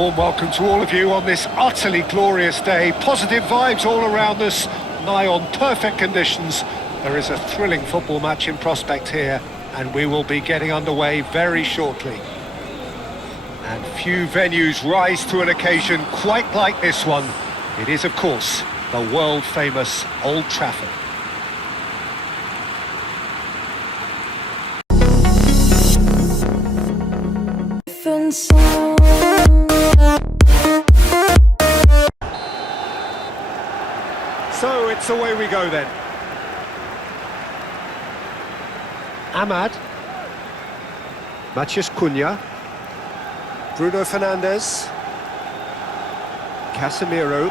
warm welcome to all of you on this utterly glorious day. Positive vibes all around us, nigh on perfect conditions. There is a thrilling football match in prospect here, and we will be getting underway very shortly. And few venues rise to an occasion quite like this one. It is, of course, the world-famous Old Trafford. So it's away we go then. Ahmad, Matheus Cunha, Bruno Fernandes, Casemiro,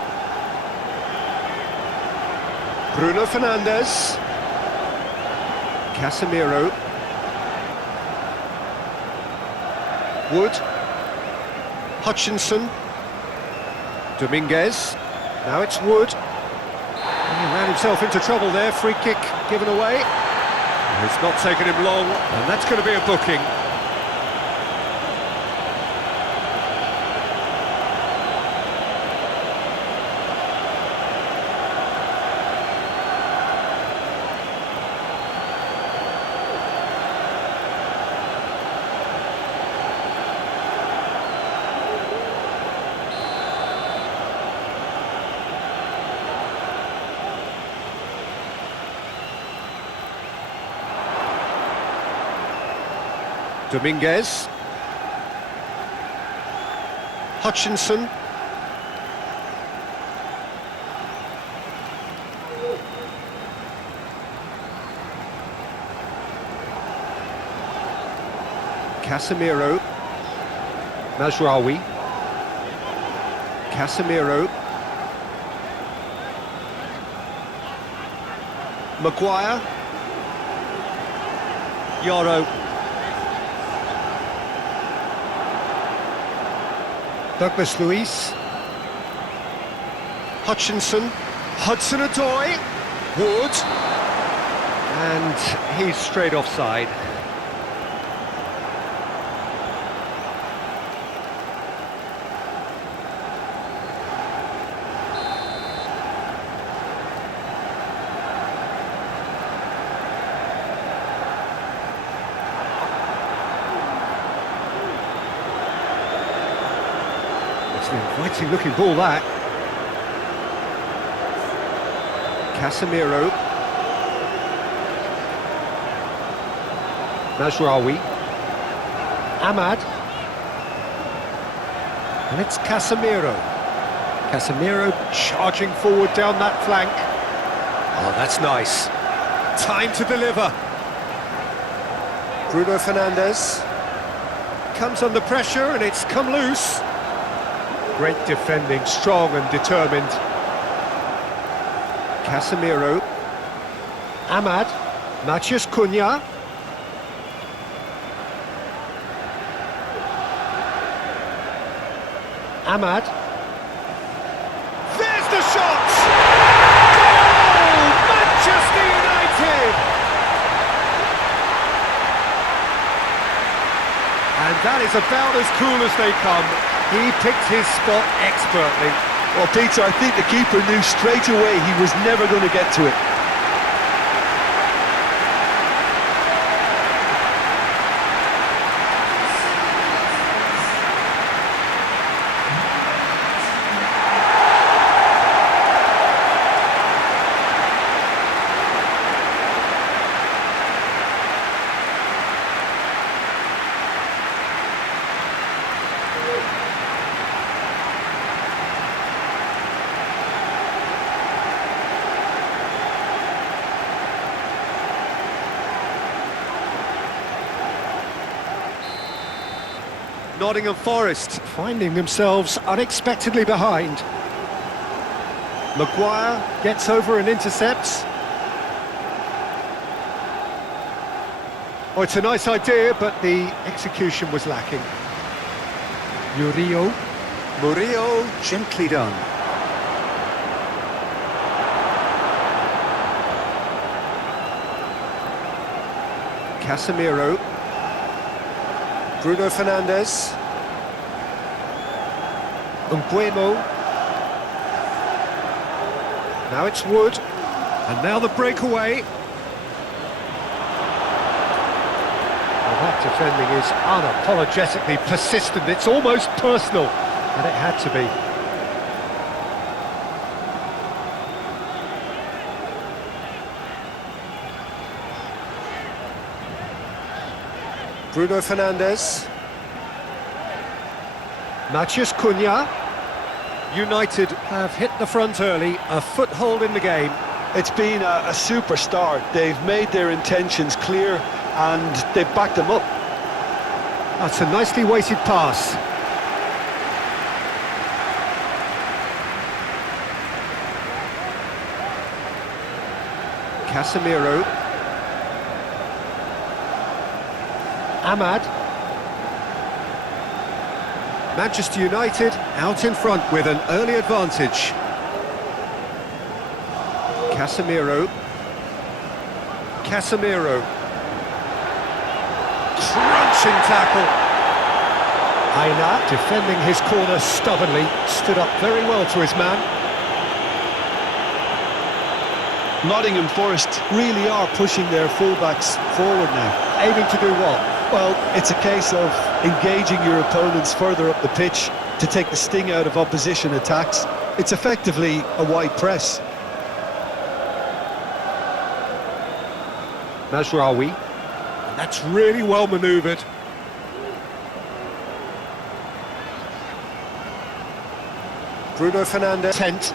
Bruno Fernandes, Casemiro, Wood, Hutchinson, Dominguez, now it's Wood. He ran himself into trouble there, free kick given away. It's not taken him long, and that's going to be a booking. Dominguez, Hutchinson, Casemiro, Mazraoui, Casemiro, Maguire, Yoro, Douglas Luiz, Hutchinson, Hudson-Odoi, Wood, and he's straight offside. An inviting looking ball that. Casemiro, Mazraoui, Ahmad, and it's Casemiro. Casemiro charging forward down that flank. Oh, that's nice. Time to deliver. Bruno Fernandes comes under pressure and it's come loose. Great defending, strong and determined. Casemiro, Ahmad, Matheus Cunha. Ahmad. There's the shot! Goal! Manchester United! And that is about as cool as they come. He picked his spot expertly. Well, Peter, I think the keeper knew straight away he was never going to get to it. Nottingham Forest finding themselves unexpectedly behind. Maguire gets over and intercepts. Oh, it's a nice idea, but the execution was lacking. Murillo, gently done. Casemiro, Bruno Fernandes, Nguemo. Now it's Wood. And now the breakaway. Well, that defending is unapologetically persistent. It's almost personal. And it had to be. Bruno Fernandes. Matheus Cunha. United have hit the front early, a foothold in the game. It's been a super start. They've made their intentions clear and they've backed them up. That's a nicely weighted pass. Casemiro. Ahmad. Manchester United out in front with an early advantage. Casemiro. Crunching tackle. Aina defending his corner stubbornly, stood up very well to his man. Nottingham Forest really are pushing their fullbacks forward now. Aiming to do what? Well, it's a case of engaging your opponents further up the pitch to take the sting out of opposition attacks. It's effectively a wide press. Mazraoui. And that's really well manoeuvred. Bruno Fernandes. Tent.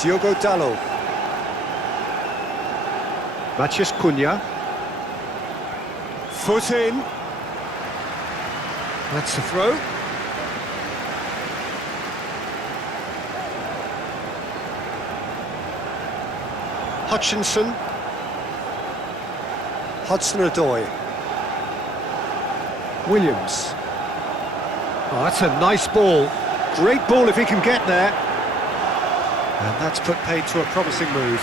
Diogo Dalot. Matheus Cunha. Foot in. That's the throw. Hutchinson. Hudson-Odoi. Williams. Oh, that's a nice ball. Great ball if he can get there. And that's put paid to a promising move.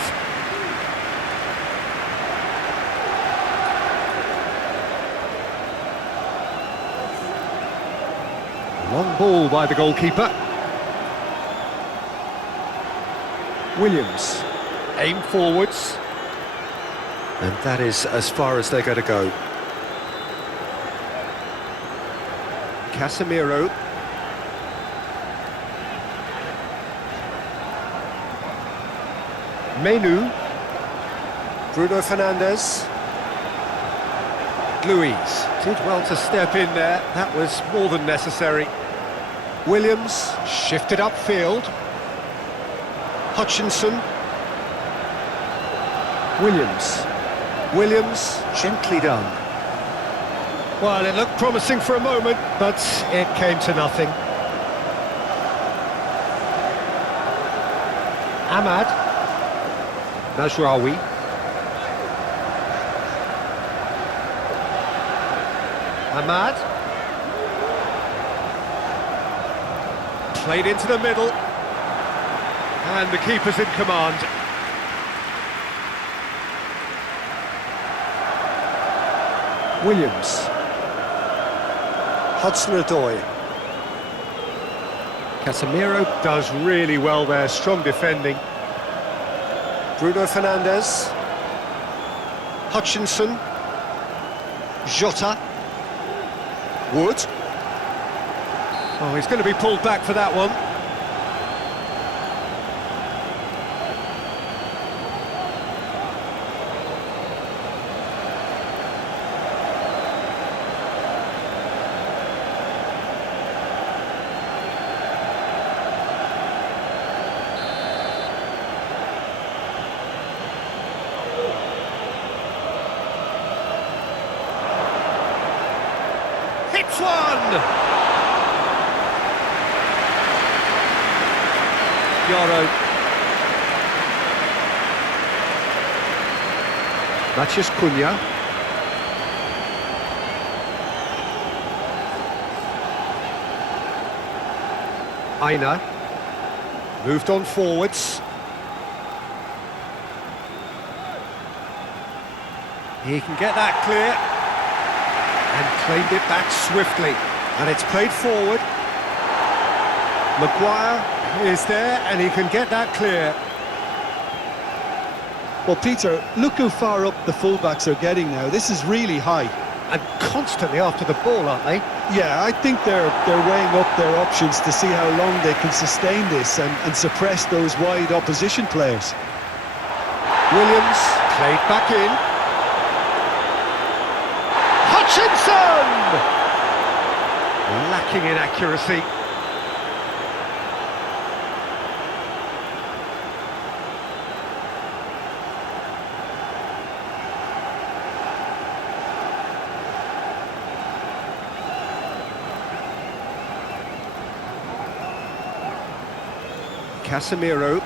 Long ball by the goalkeeper. Williams. Aim forwards. And that is as far as they're going to go. Casemiro. Menu. Bruno Fernandes. Luiz did well to step in there. That was more than necessary. Williams shifted upfield. Hutchinson. Williams, gently done. Well, it looked promising for a moment, but it came to nothing. Ahmad. Mazraoui. Ahmad. Played into the middle. And the keeper's in command. Williams. Hudson-Odoi. Casemiro does really well there, strong defending. Bruno Fernandes. Hutchinson. Jota. Wood. Oh, he's going to be pulled back for that one. Hits one! Yoro. Matheus Cunha. Aina. Moved on forwards. He can get that clear. And claimed it back swiftly. And it's played forward. Maguire is there and he can get that clear. Well, Peter, look how far up the fullbacks are getting now. This is really high. And constantly after the ball, aren't they? Yeah, I think they're weighing up their options to see how long they can sustain this and suppress those wide opposition players. Williams played back in. Hutchinson! Lacking in accuracy. Casemiro.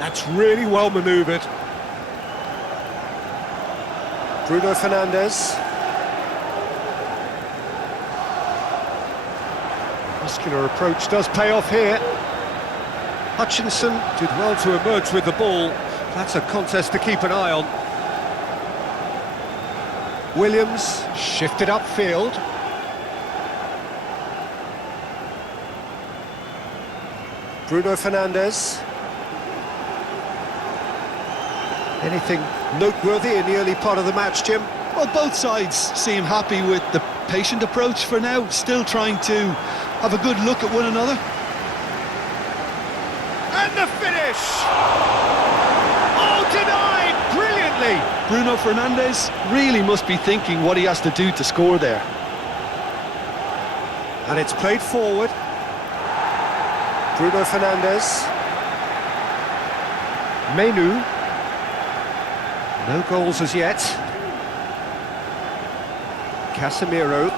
That's really well manoeuvred. Bruno Fernandes. Muscular approach does pay off here. Hutchinson did well to emerge with the ball. That's a contest to keep an eye on. Williams shifted upfield. Bruno Fernandes. Anything noteworthy in the early part of the match, Jim? Well, both sides seem happy with the patient approach for now, still trying to have a good look at one another. And the finish! Oh, denied brilliantly! Bruno Fernandes really must be thinking what he has to do to score there. And it's played forward. Bruno Fernandes. Menu. No goals as yet. Casemiro.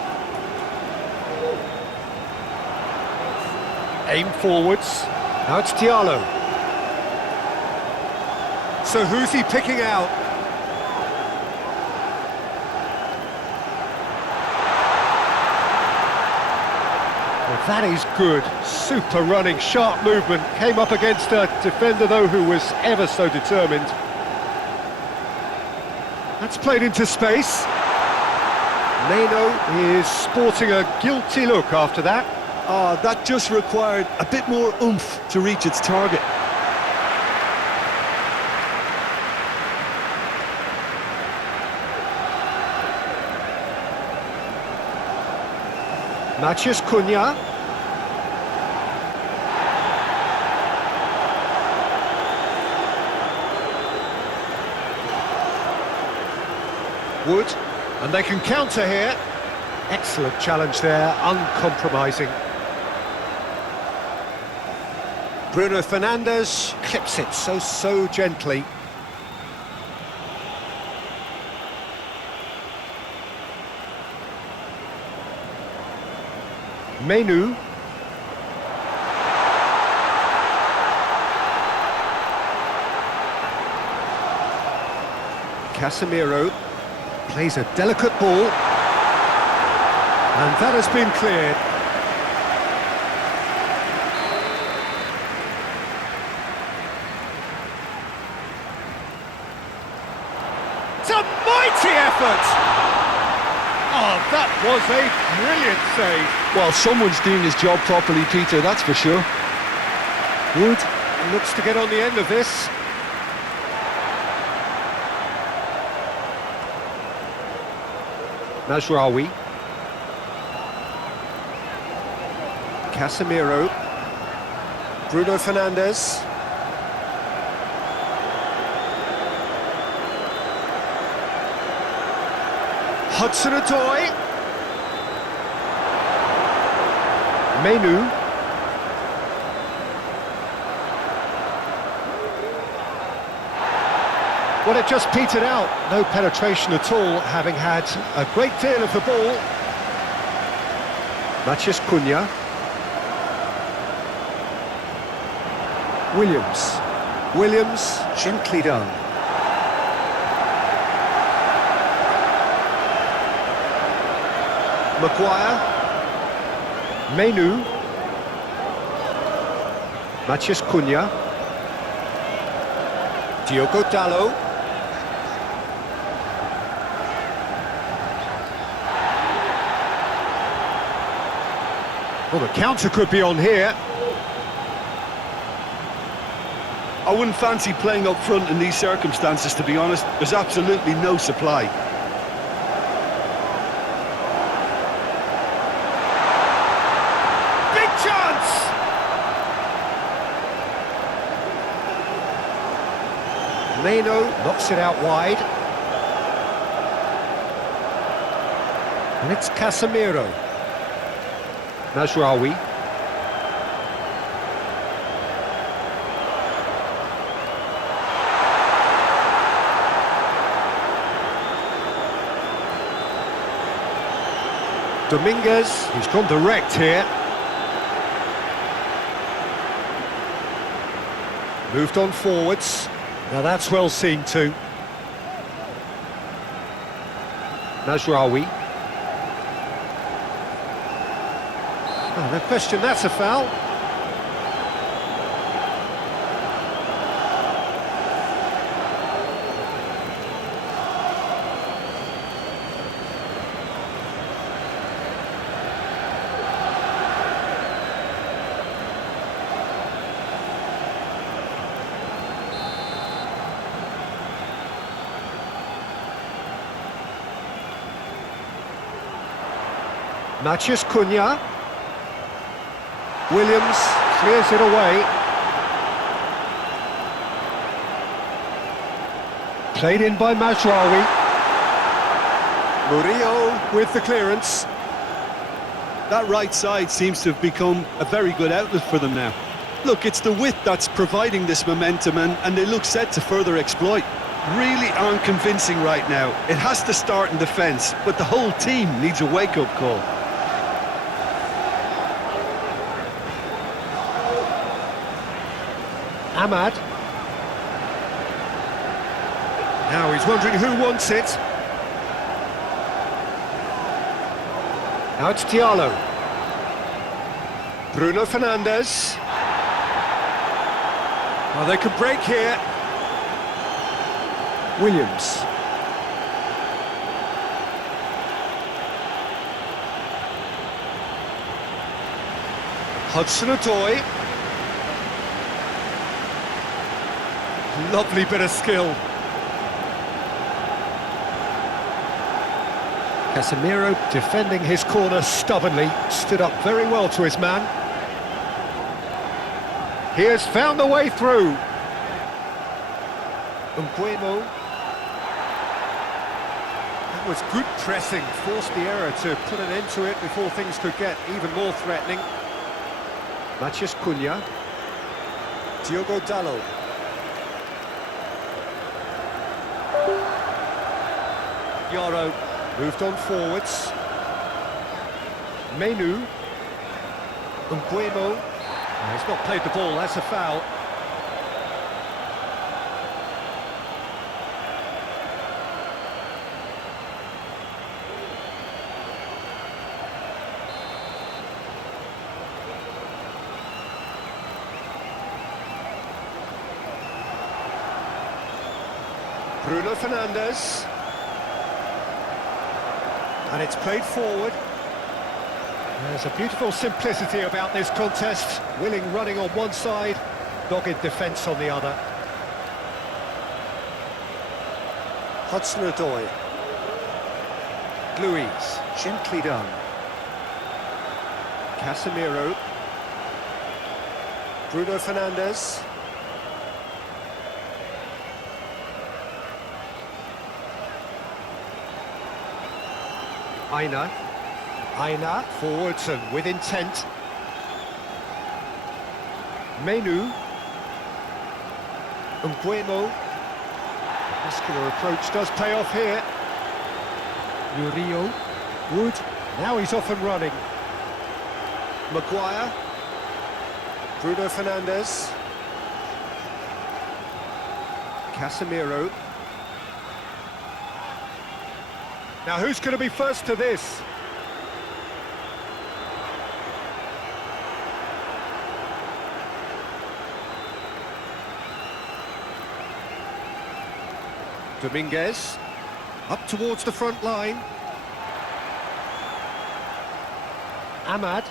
Aim forwards. Now it's Diallo. So who's he picking out? Well, that is good. Super running, sharp movement. Came up against a defender, though, who was ever so determined. That's played into space. Meno is sporting a guilty look after that. That just required a bit more oomph to reach its target. Matheus Cunha. Wood, and they can counter here. Excellent challenge there, uncompromising. Bruno Fernandes clips it so gently. Menu. Casemiro plays a delicate ball, and that has been cleared. It's a mighty effort! Oh, that was a brilliant save. Well, someone's doing his job properly, Peter, that's for sure. Wood looks to get on the end of this. Mazraoui. Casemiro. Bruno Fernandes. Hudson-Odoi. Menu. Well, it just petered out. No penetration at all, having had a great deal of the ball. Matheus Cunha. Williams, gently done. Maguire. Menu. Matheus Cunha. Diogo Dalot. Well, the counter could be on here. I wouldn't fancy playing up front in these circumstances, to be honest. There's absolutely no supply. Big chance! Meno knocks it out wide. And it's Casemiro. Mazraoui. Dominguez, he's gone direct here. Moved on forwards. Now that's well seen too. Mazraoui. Oh, no question, that's a foul. Matheus Cunha. Williams clears it away. Played in by Mazraoui. Murillo with the clearance. That right side seems to have become a very good outlet for them now. Look, it's the width that's providing this momentum, and they look set to further exploit. Really aren't convincing right now. It has to start in defence, but the whole team needs a wake-up call. Ahmad. Now he's wondering who wants it. Now it's Diallo. Bruno Fernandes. Oh, they could break here. Williams. Hudson-Odoi. Lovely bit of skill. Casemiro defending his corner stubbornly, stood up very well to his man. He has found a way through. Mbeumo. That was good pressing, forced the error to put an end to it before things could get even more threatening. Matheus Cunha. Diogo Dalot. Yaro moved on forwards. Menu. Mbeumo. He's not played the ball, that's a foul. Bruno Fernandes. And it's played forward. There's a beautiful simplicity about this contest. Willing running on one side, dogged defence on the other. Hudson-Odoi. Luiz, gently done. Casemiro. Bruno Fernandes. Aina, forwards and with intent. Menu. Mbeumo. Muscular approach does pay off here. Murillo. Wood. Now he's off and running. Maguire. Bruno Fernandes. Casemiro. Now who's going to be first to this? Dominguez, up towards the front line. Ahmad.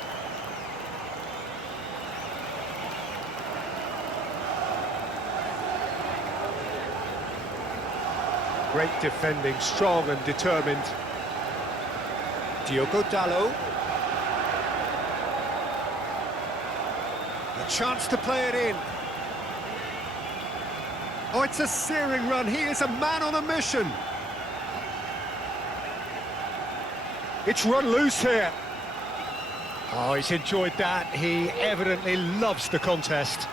Great defending, strong and determined. Diogo Dalot. A chance to play it in. Oh, it's a searing run. He is a man on a mission. It's run loose here. Oh, he's enjoyed that. He evidently loves the contest.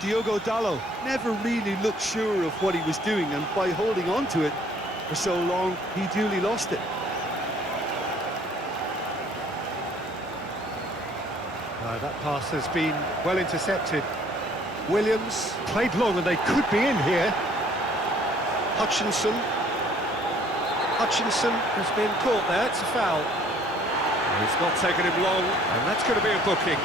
Diogo Dalot never really looked sure of what he was doing, and by holding on to it for so long, he duly lost it. That pass has been well intercepted. Williams played long and they could be in here. Hutchinson has been caught there, it's a foul. It's not taken him long, and that's going to be a booking.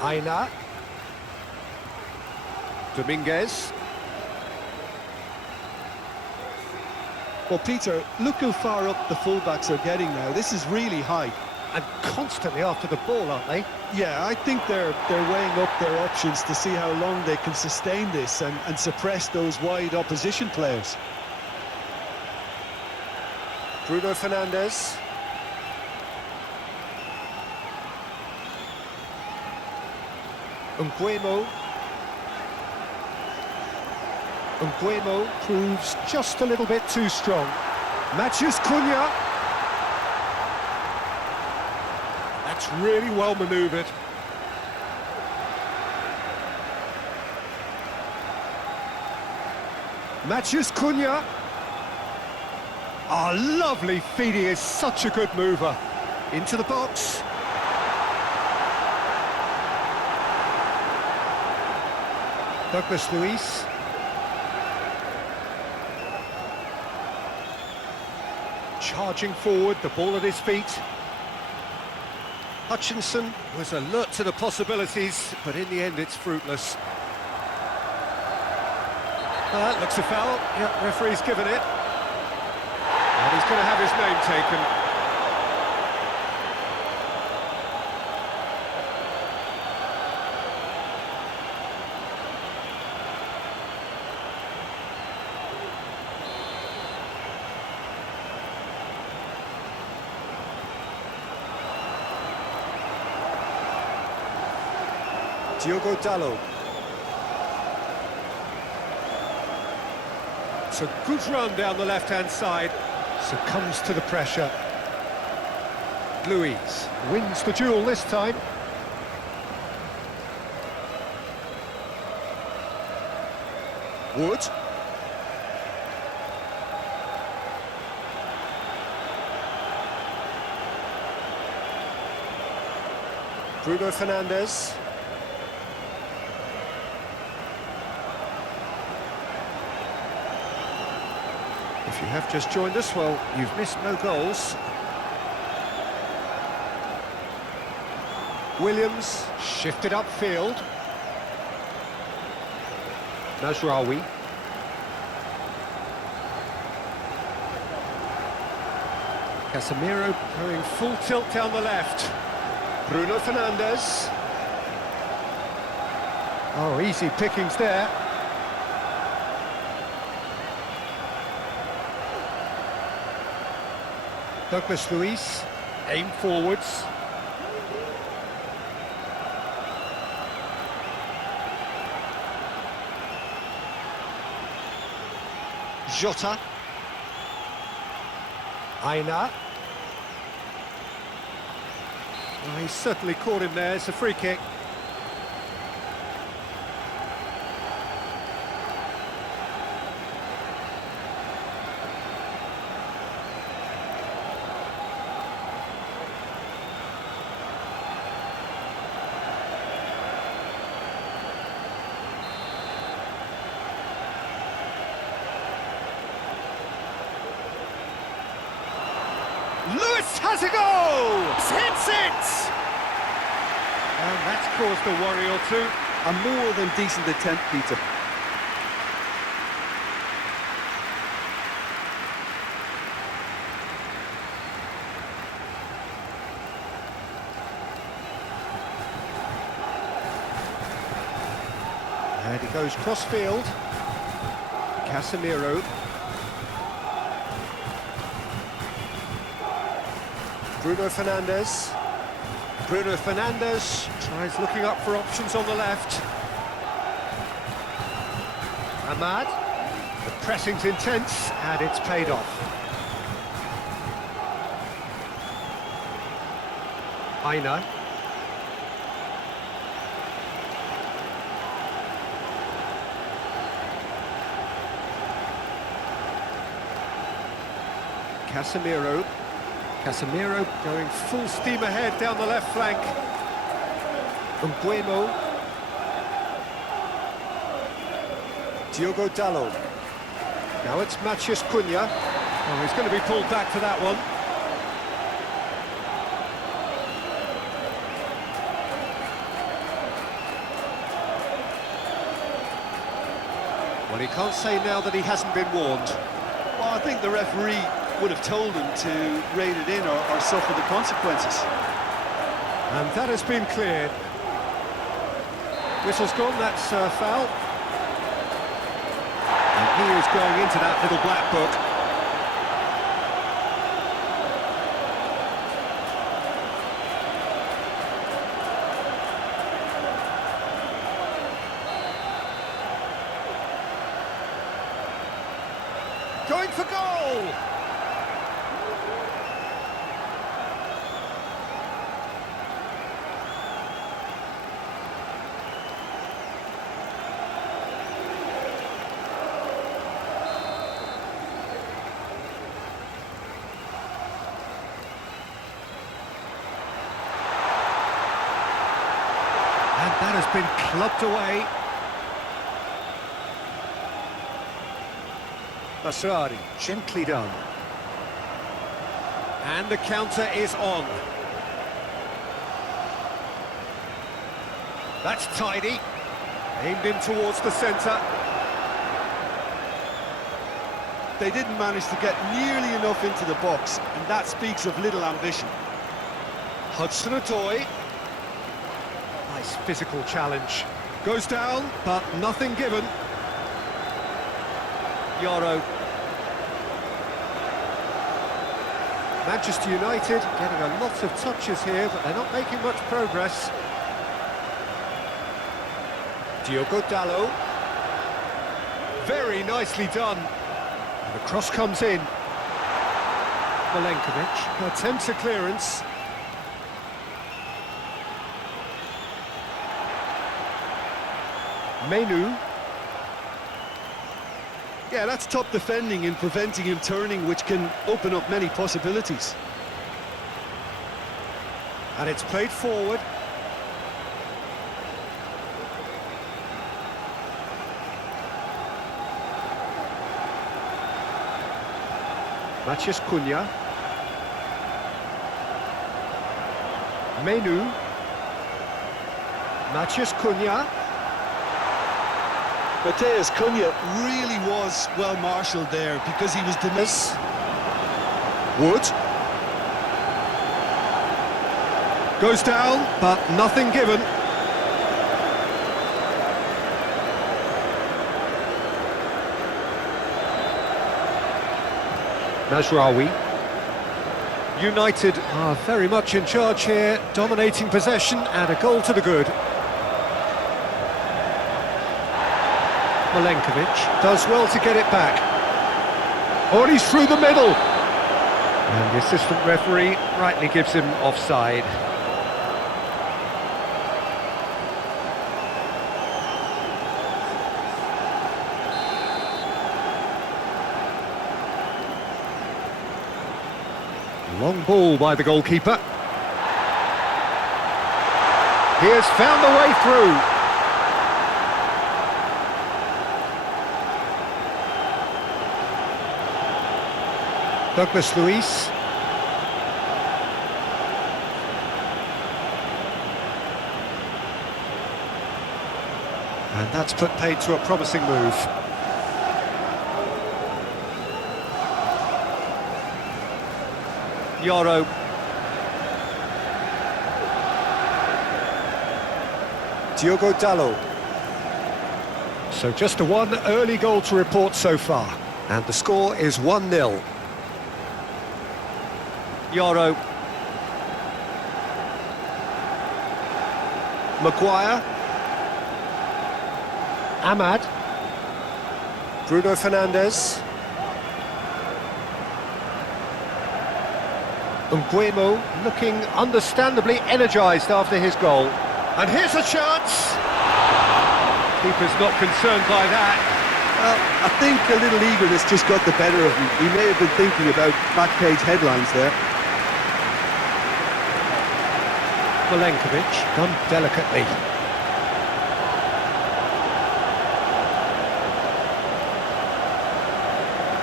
Aina. Dominguez. Well, Peter, look how far up the fullbacks are getting now. This is really high. And constantly after the ball, aren't they? Yeah, I think they're weighing up their options to see how long they can sustain this and suppress those wide opposition players. Bruno Fernandes. Nguemo proves just a little bit too strong. Matheus Cunha. That's really well manoeuvred. Matheus Cunha. Oh, lovely feed. He is such a good mover. Into the box. Douglas Luiz. Charging forward, the ball at his feet. Hutchinson was alert to the possibilities, but in the end it's fruitless. That looks a foul. Yeah, referee's given it. And he's going to have his name taken. Diogo Dalot. It's a good run down the left-hand side. Succumbs to the pressure. Luiz wins the duel this time. Wood. Bruno Fernandes. If you have just joined us, well, you've missed no goals. Williams shifted upfield. Nasraoui. Casemiro going full tilt down the left. Bruno Fernandes. Oh, easy pickings there. Douglas Luiz, aim forwards. Jota. Aina. Oh, he's certainly caught him there, it's a free kick. Lewis has a goal! Hits it! And That's caused a worry or two. A more than decent attempt, Peter. And he goes cross-field. Casemiro. Bruno Fernandes. Bruno Fernandes tries looking up for options on the left. Ahmad. The pressing's intense and it's paid off. Aina. Casemiro. Casemiro going full steam ahead down the left flank. Bueno. Diogo Dalot. Now it's Matheus Cunha. Oh, he's going to be pulled back for that one. Well, he can't say now that he hasn't been warned. Well, I think the referee would have told him to rein it in or suffer the consequences. And that has been cleared. Whistle's gone, that's foul. And he is going into that little black book. Going for goal! And that has been clubbed away. Masrari, gently done. And the counter is on. That's tidy. Aimed in towards the centre. They didn't manage to get nearly enough into the box, and that speaks of little ambition. Hudson-Odoi. Nice physical challenge. Goes down, but nothing given. Yoro. Manchester United getting a lot of touches here, but they're not making much progress. Diogo Dalot. Very nicely done. And the cross comes in. Milenkovic attempts a clearance. Menu. Yeah, that's top defending and preventing him turning, which can open up many possibilities. And it's played forward. Matheus Cunha. Menu. Matheus Cunha. Matheus Cunha really was well marshalled there because he was Miss Wood. Goes down, but nothing given. Mazraoui. United are very much in charge here, dominating possession and a goal to the good. Milenkovic does well to get it back. Oh, and he's through the middle. And the assistant referee rightly gives him offside. Long ball by the goalkeeper. He has found the way through. Douglas Luiz. And that's put paid to a promising move. Yoro. Diogo Dalot. So just a one early goal to report so far. And the score is 1-0. Yoro. Maguire. Ahmad. Bruno Fernandes. Nguemo looking understandably energised after his goal. And here's a chance! Keeper's not concerned by that. Well, I think a little eagerness just got the better of him. He may have been thinking about back page headlines there. Milenkovic, done delicately.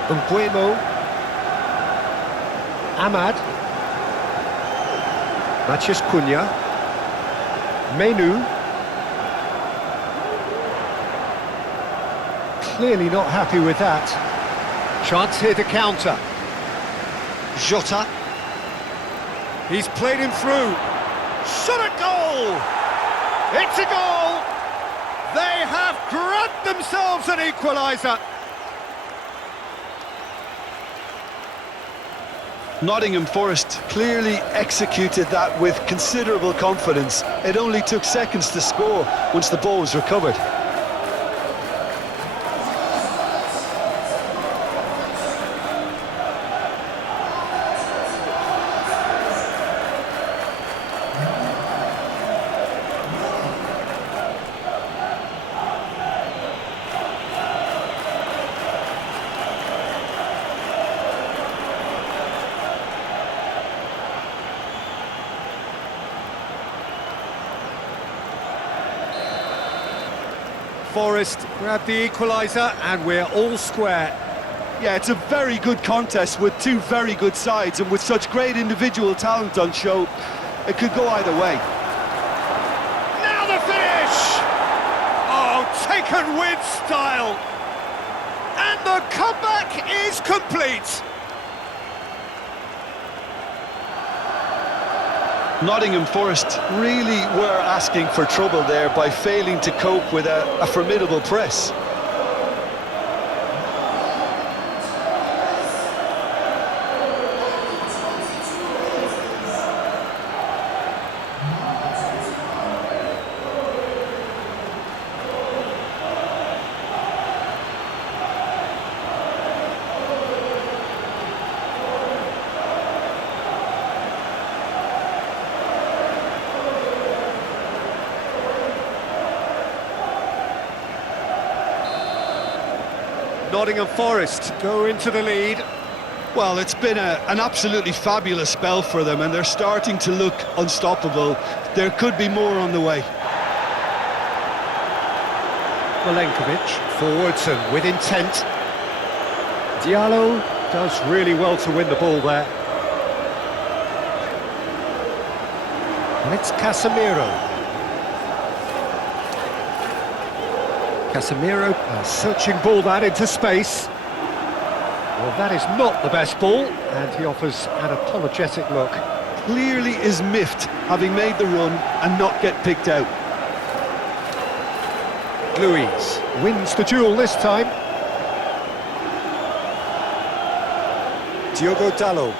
Nguemo. Ahmad. Matheus Cunha. Menu. Clearly not happy with that. Chance here to counter. Jota. He's played him through. Shot at goal! It's a goal! They have grabbed themselves an equaliser. Nottingham Forest clearly executed that with considerable confidence. It only took seconds to score once the ball was recovered. Forest grab the equaliser and we're all square. Yeah, it's a very good contest with two very good sides, and with such great individual talent on show, it could go either way. Now the finish! Oh, taken with style! And the comeback is complete! Nottingham Forest really were asking for trouble there by failing to cope with a formidable press. Nottingham Forest go into the lead. Well, it's been an absolutely fabulous spell for them, and they're starting to look unstoppable. There could be more on the way. Milenkovic forwards and with intent. Diallo does really well to win the ball there. And it's Casemiro. Casemiro, a searching ball that into space. Well, that is not the best ball, and he offers an apologetic look. Clearly is miffed, having made the run and not get picked out. Luiz wins the duel this time. Diogo Dalot.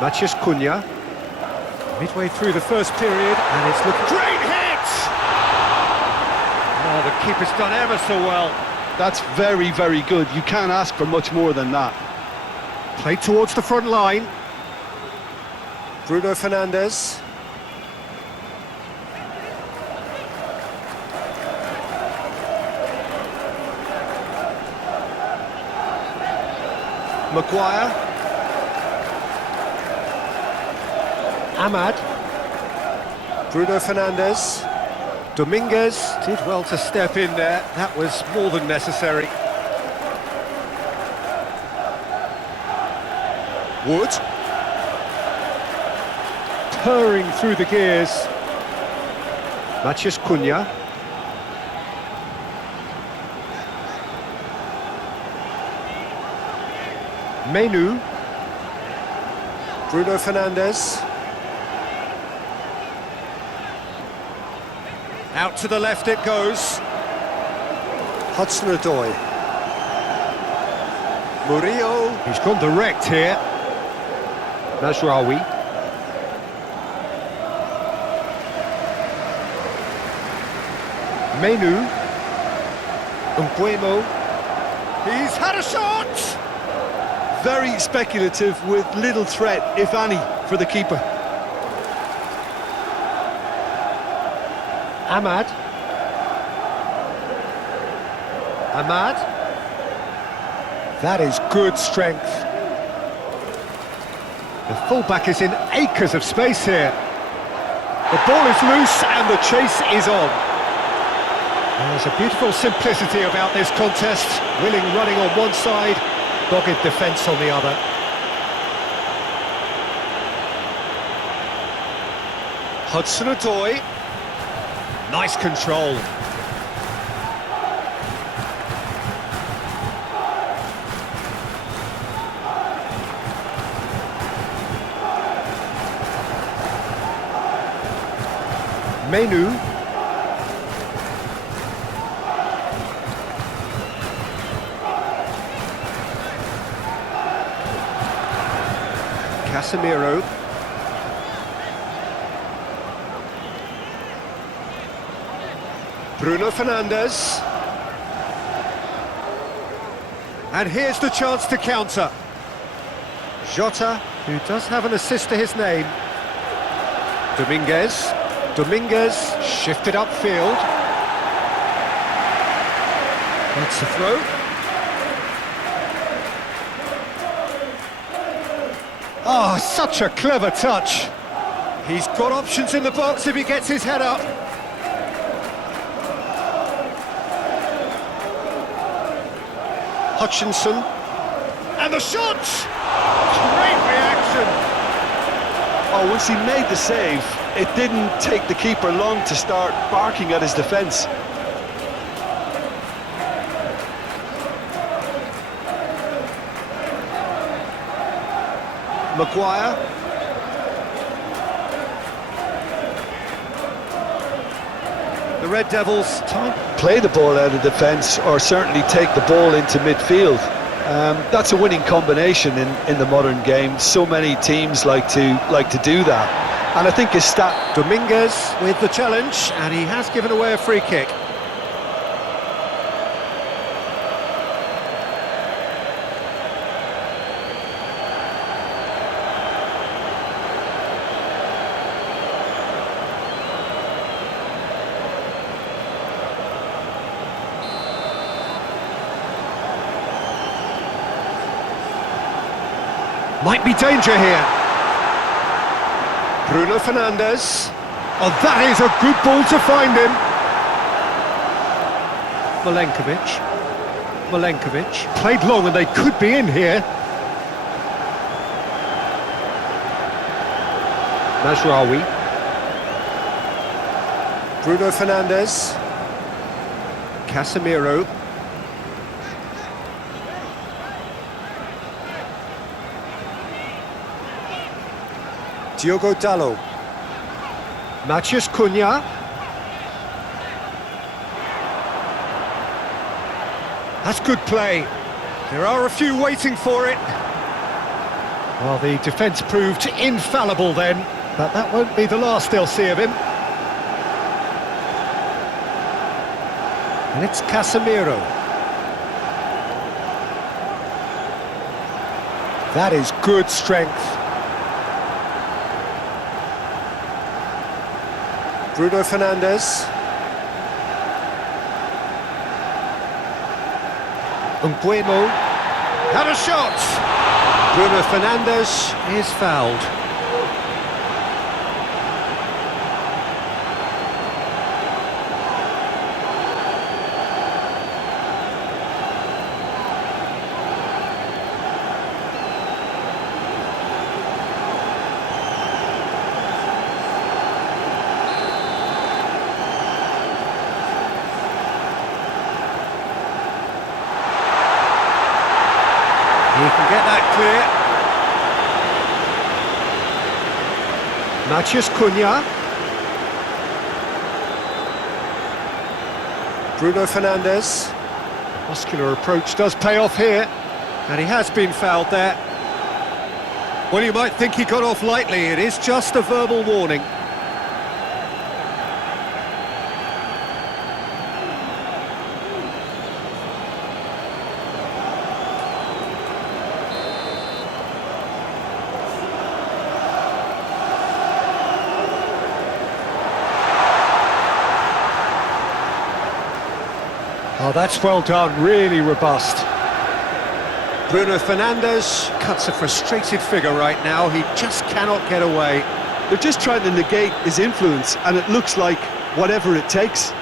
Matheus Cunha. Midway through the first period, and it's looking... Great hit! Oh, the keeper's done ever so well. That's very, very good. You can't ask for much more than that. Played towards the front line. Bruno Fernandes. Maguire. Ahmad. Bruno Fernandes. Dominguez did well to step in there. That was more than necessary. Wood. Purring through the gears. Matheus Cunha. Menu. Bruno Fernandes. Out to the left it goes. Hudson-Odoi. Murillo. He's gone direct here. Mazraoui. Menu. Mbeumo. He's had a shot! Very speculative with little threat, if any, for the keeper. Ahmad. That is good strength. The fullback is in acres of space here. The ball is loose and the chase is on. There's a beautiful simplicity about this contest. Willing running on one side, dogged defence on the other. Hudson-Odoi. Nice control. Menu. Casemiro. Bruno Fernandes. And here's the chance to counter. Jota, who does have an assist to his name. Dominguez shifted upfield. That's the throw. Oh, such a clever touch. He's got options in the box if he gets his head up. Hutchinson. And the shot! Great reaction. Oh, once he made the save, it didn't take the keeper long to start barking at his defence. Maguire. The Red Devils play the ball out of defence or certainly take the ball into midfield. That's a winning combination in the modern game. So many teams like to do that, and I think his stat. Dominguez with the challenge, and he has given away a free kick. Might be danger here. Bruno Fernandes. Oh, that is a good ball to find him. Milenkovic. Played long and they could be in here. Mazraoui. Bruno Fernandes. Casemiro. Diogo Dalot. Matheus Cunha. That's good play. There are a few waiting for it. Well, the defence proved infallible then, but that won't be the last they'll see of him. And it's Casemiro. That is good strength. Bruno Fernandes. Mbeumo. Had a shot! Bruno Fernandes is fouled. clear. Matheus Cunha. Bruno Fernandes. Muscular approach does pay off here, and he has been fouled there. Well, you might think he got off lightly. It is just a verbal warning. Oh, that's well done, really robust. Bruno Fernandes cuts a frustrated figure right now, he just cannot get away. They're just trying to negate his influence, and it looks like whatever it takes.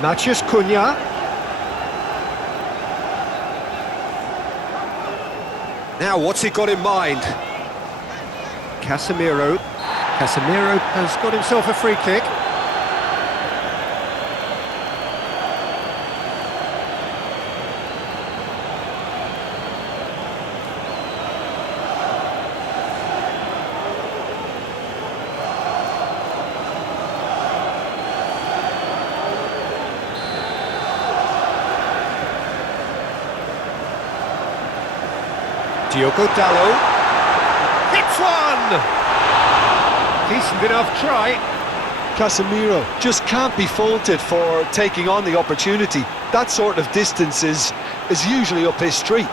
Matheus Cunha. Now, what's he got in mind? Casemiro. Casemiro has got himself a free kick. Diogo Dalot. Hits one! Decent enough try. Casemiro just can't be faulted for taking on the opportunity. That sort of distance is usually up his street.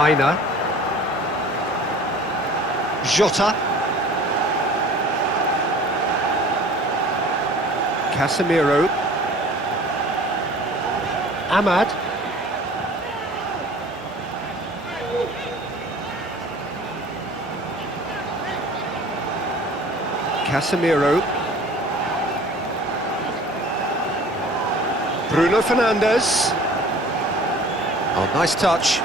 Aina. Jota. Casemiro. Ahmad. Casemiro. Bruno Fernandes. Oh, nice touch.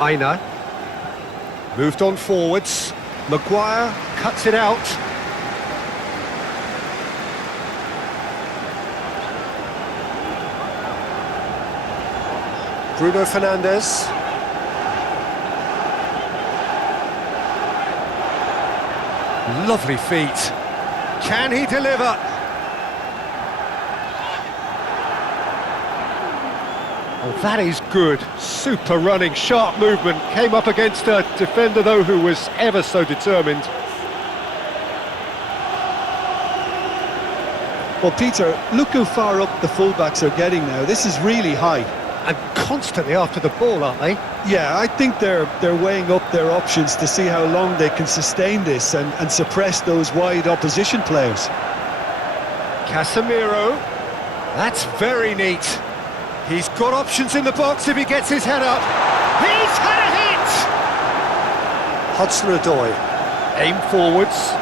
Aina. Moved on forwards. Maguire cuts it out. Bruno Fernandes. Lovely feet. Can he deliver? Oh, that is good. Super running, sharp movement. Came up against a defender, though, who was ever so determined. Well, Peter, look how far up the fullbacks are getting now. This is really high. And constantly after the ball, aren't they? Yeah, I think they're weighing up their options to see how long they can sustain this and suppress those wide opposition players. Casemiro. That's very neat. He's got options in the box if he gets his head up. He's had a hit! Hudson-Odoi. Aim forwards.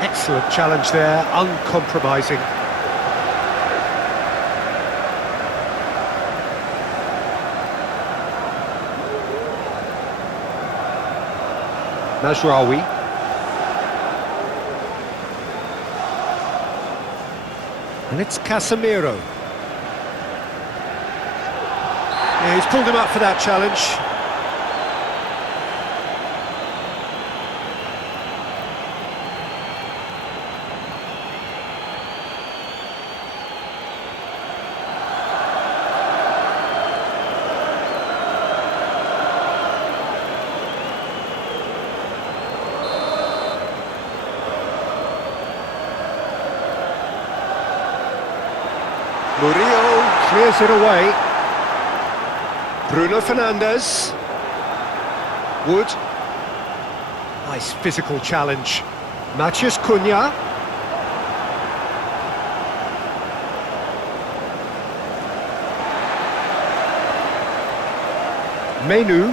Excellent challenge there, uncompromising. Mazraoui. And it's Casemiro. Yeah, he's pulled him up for that challenge. Murillo clears it away. Bruno Fernandes. Wood. Nice physical challenge. Matheus Cunha. Menu.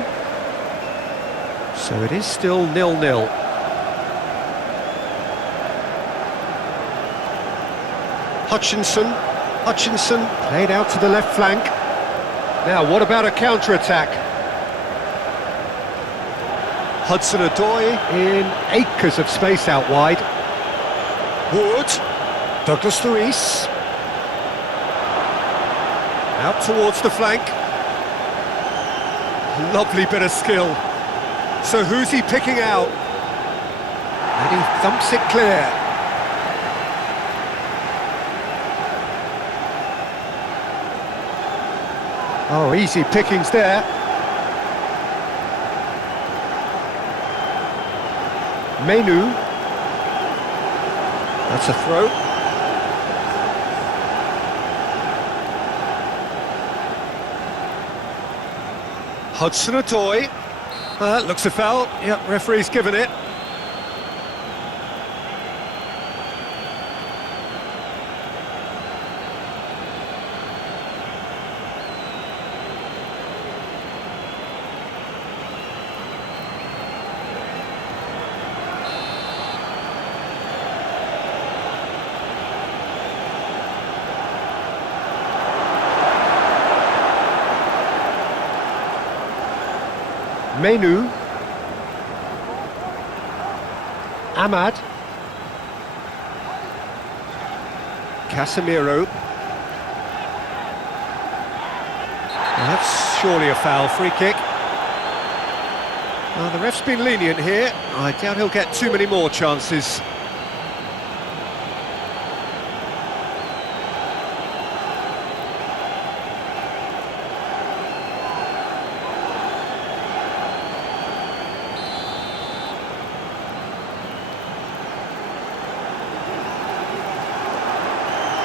So it is still 0-0. Hutchinson played out to the left flank. Now, what about a counter-attack? Hudson-Odoi in acres of space out wide. Wood, Douglas Luiz. Out towards the flank. Lovely bit of skill. So who's he picking out? And he thumps it clear. Oh, easy pickings there. Menu. That's a throw. Hudson-Odoi. That looks a foul. Yep, referee's given it. Menu. Ahmad. Casemiro. That's surely a foul. Free kick. Well, the ref's been lenient here. I doubt he'll get too many more chances.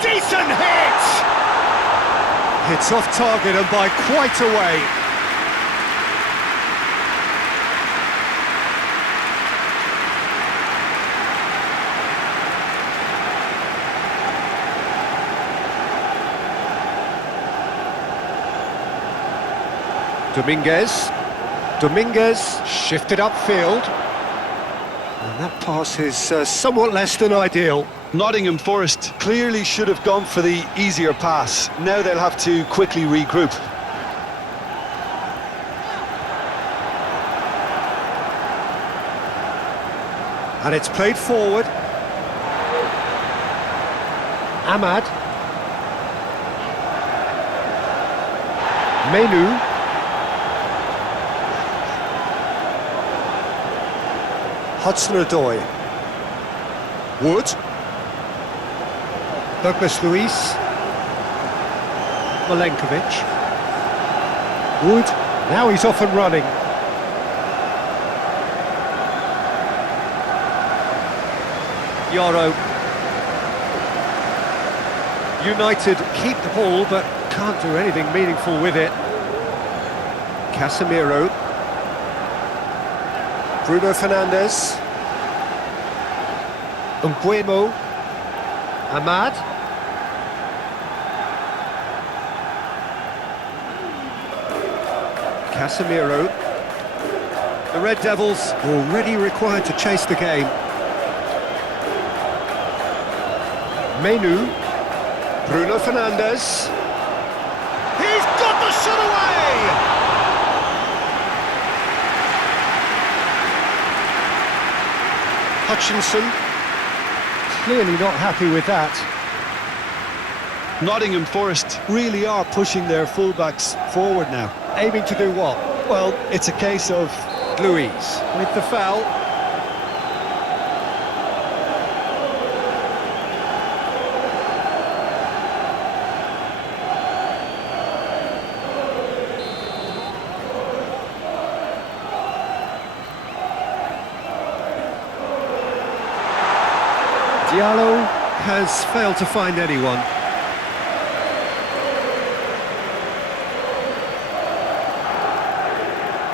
Decent hit! It's off target and by quite a way. Dominguez shifted upfield. And that pass is somewhat less than ideal. Nottingham Forest clearly should have gone for the easier pass. Now they'll have to quickly regroup. And it's played forward. Ahmad. Menu. Hudson-Odoi. Wood. Douglas Luiz. Milenkovic. Wood. Now he's off and running. Yoro. United keep the ball but can't do anything meaningful with it. Casemiro. Bruno Fernandes. Umbuemo. Ahmad. Casemiro. The Red Devils already required to chase the game. Menu. Bruno Fernandes. He's got the shot away! Hutchinson. Clearly not happy with that. Nottingham Forest really are pushing their fullbacks forward now. Aiming to do what? Well, it's a case of Luiz with the foul. Diallo has failed to find anyone.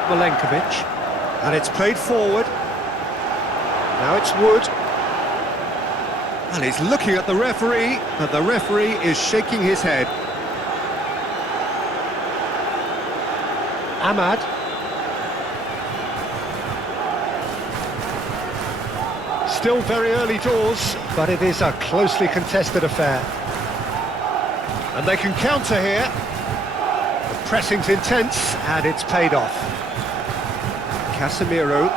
Milenkovic, and it's played forward. Now it's Wood. And he's looking at the referee, but the referee is shaking his head. Ahmad. Still very early doors, but it is a closely contested affair. And they can counter here. The pressing's intense, and it's paid off. Casemiro.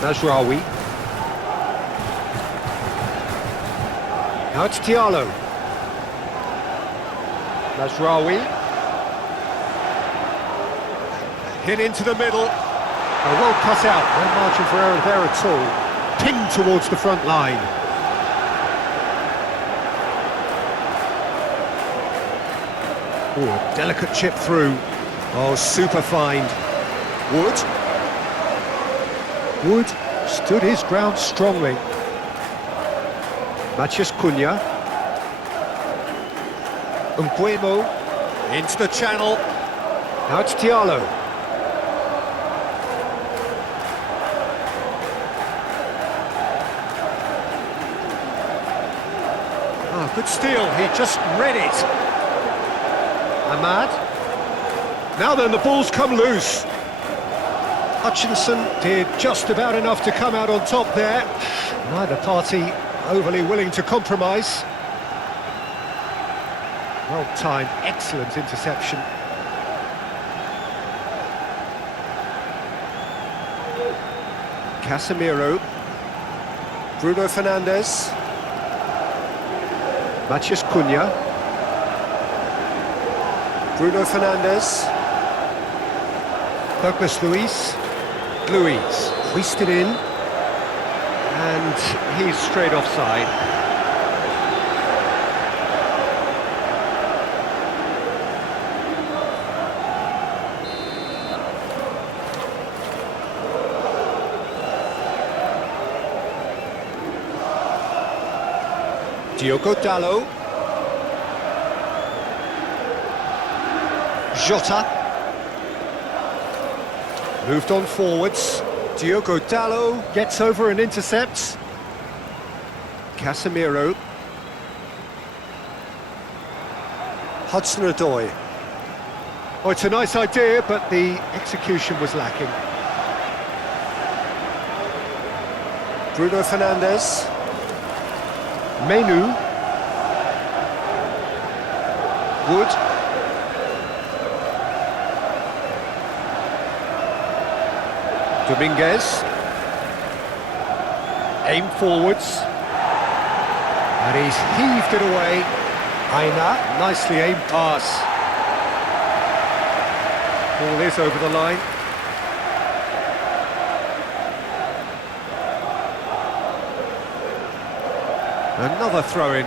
Mazraoui. Now it's Diallo. Mazraoui. Hit into the middle. Well cut out, no margin for error there at all. Pinged towards the front line. Oh, delicate chip through. Oh, super find. Wood stood his ground strongly. Matheus Cunha. Mbuemo into the channel. Now it's Diallo. Oh, good steal, he just read it. Ahmad. Now then, the ball's come loose. Hutchinson did just about enough to come out on top there. Neither party overly willing to compromise. Well timed, excellent interception. Casemiro. Bruno Fernandes. Matheus Cunha. Bruno Fernandes. Douglas Luiz. Hoisted in. And he's straight offside. Diogo Dalot. Jota. Moved on forwards. Diogo Dalot gets over and intercepts. Casemiro. Hudson-Odoi. Oh, it's a nice idea, but the execution was lacking. Bruno Fernandes. Menu. Wood. Dominguez. Aim forwards. And he's heaved it away. Aina, nicely aimed pass. Ball is over the line. Another throw-in.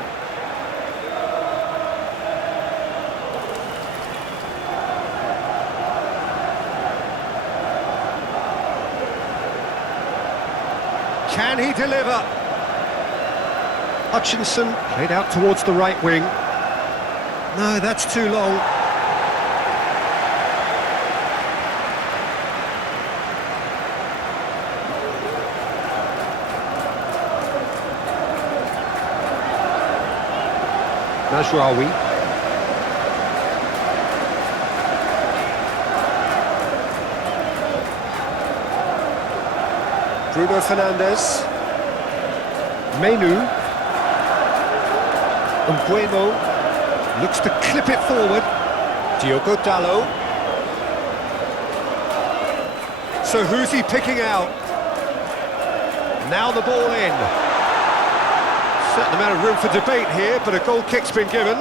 Can he deliver? Hutchinson played out towards the right wing. No, that's too long. Mazraoui. Bruno Fernandes. Menu. Mbuemo looks to clip it forward. Diogo Dalot. So who's he picking out? Now the ball in. Certain amount of room for debate here, but a goal kick's been given.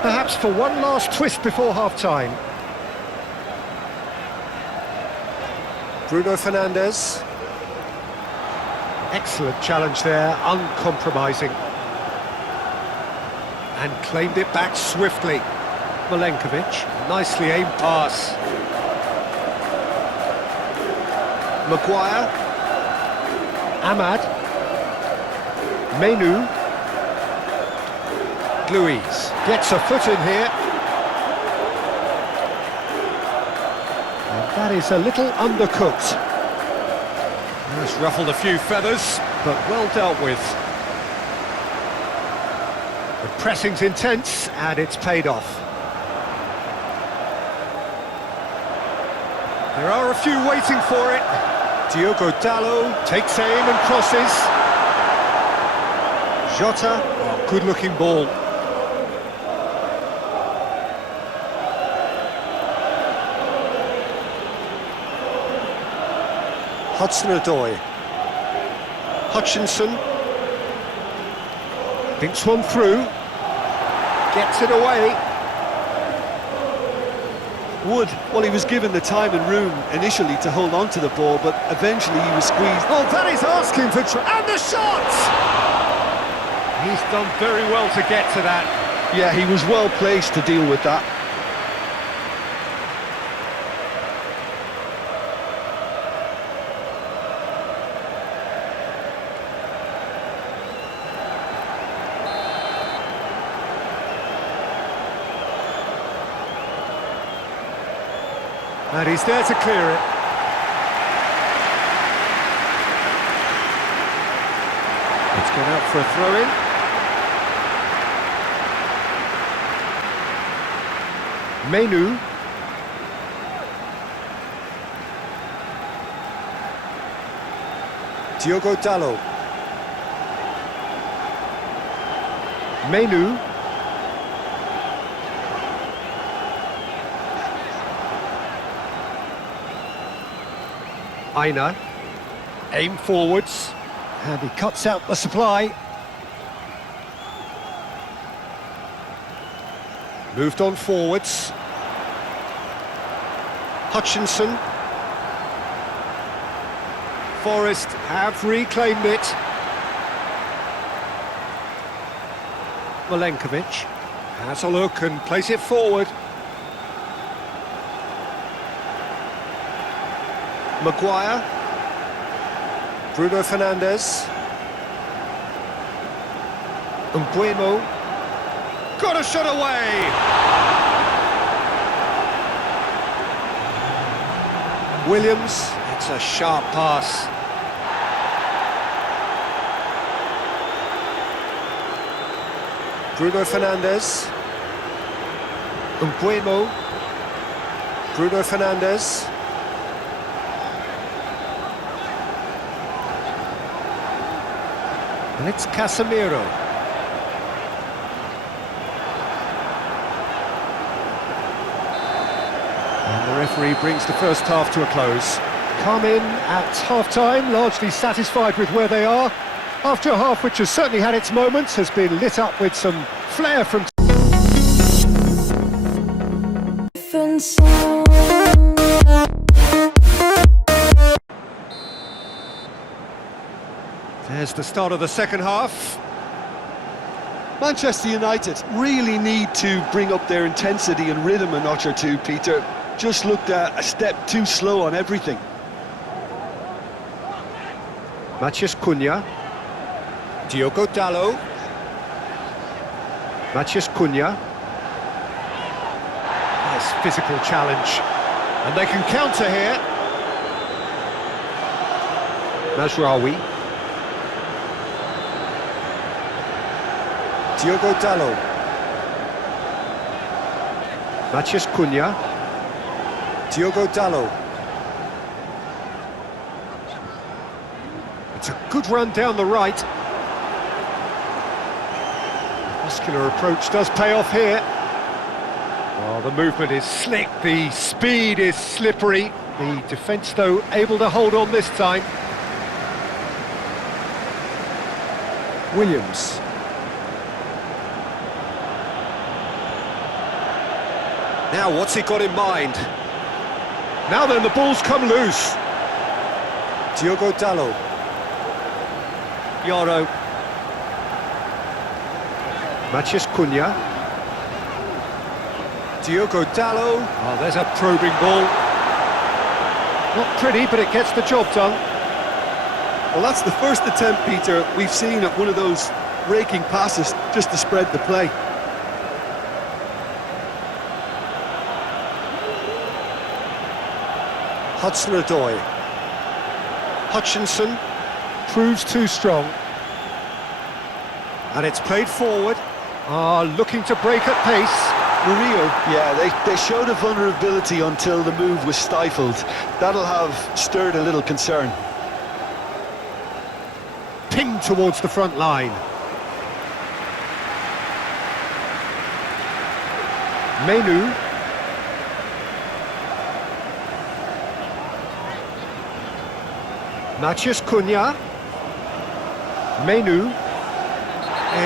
Perhaps for one last twist before half-time. Bruno Fernandes. Excellent challenge there, uncompromising. And claimed it back swiftly. Milenkovic, nicely aimed pass. Maguire. Ahmad. Menu. Luiz gets a foot in here. And that is a little undercooked. That's ruffled a few feathers, but well dealt with. The pressing's intense, and it's paid off. There are a few waiting for it. Diogo Dalot takes aim and crosses. Jota, oh, good-looking ball. Hudson-Odoi. Hutchinson. Thinks one through. Gets it away. Wood, well, he was given the time and room initially to hold on to the ball, but eventually he was squeezed. Oh, that is asking for... and the shot! He's done very well to get to that. Yeah, he was well placed to deal with that. And he's there to clear it. It's gone out for a throw-in. Menu. Diogo Dalot. Menu. Aina, aim forwards, and he cuts out the supply. Moved on forwards. Hutchinson. Forest have reclaimed it. Milenkovic has a look and plays it forward. Maguire, Bruno Fernandes, Mbuemo, got a shot away! Williams, it's a sharp pass. Bruno Fernandes, Mbuemo, Bruno Fernandes. And it's Casemiro. And the referee brings the first half to a close. Come in at half-time, largely satisfied with where they are. After a half which has certainly had its moments, has been lit up with some flair from... There's the start of the second half. Manchester United really need to bring up their intensity and rhythm a notch or two, Peter. Just looked a step too slow on everything. Matheus Cunha. Diogo Dalot. Matheus Cunha. Nice physical challenge. And they can counter here. Mazraoui. Diogo Dalot. Matheus Cunha. Diogo Dalot. It's a good run down the right. The muscular approach does pay off here. Oh, the movement is slick, the speed is slippery. The defence, though, able to hold on this time. Williams. Now, what's he got in mind? Now then, the ball's come loose. Diogo Dalot. Yoro. Matheus Cunha. Diogo Dalot. Oh, there's a probing ball. Not pretty, but it gets the job done. Well, that's the first attempt, Peter, we've seen at one of those raking passes just to spread the play. Hudson-Odoi. Hutchinson proves too strong. And it's played forward. Looking to break at pace. Murillo, yeah, they showed a vulnerability until the move was stifled. That'll have stirred a little concern. Pinged towards the front line. Menu. Matheus Cunha. Menu.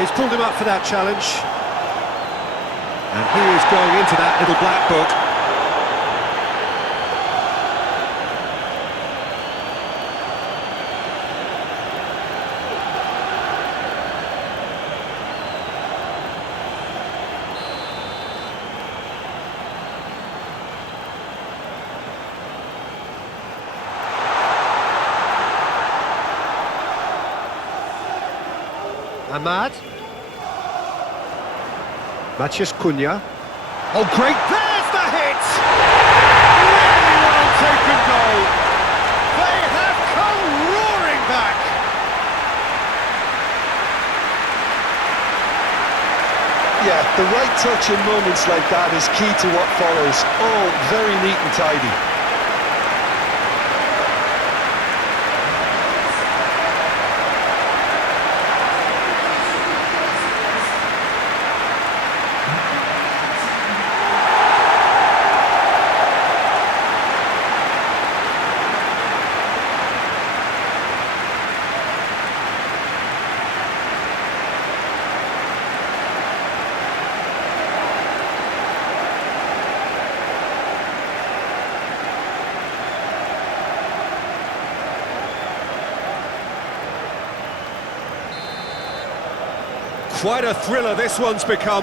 He's pulled him up for that challenge. And he is going into that little black book. Ahmad. Matheus Cunha. Oh, great! There's the hit! Really well taken goal. They have come roaring back. Yeah, the right touch in moments like that is key to what follows. All very neat and tidy. Quite a thriller this one's become.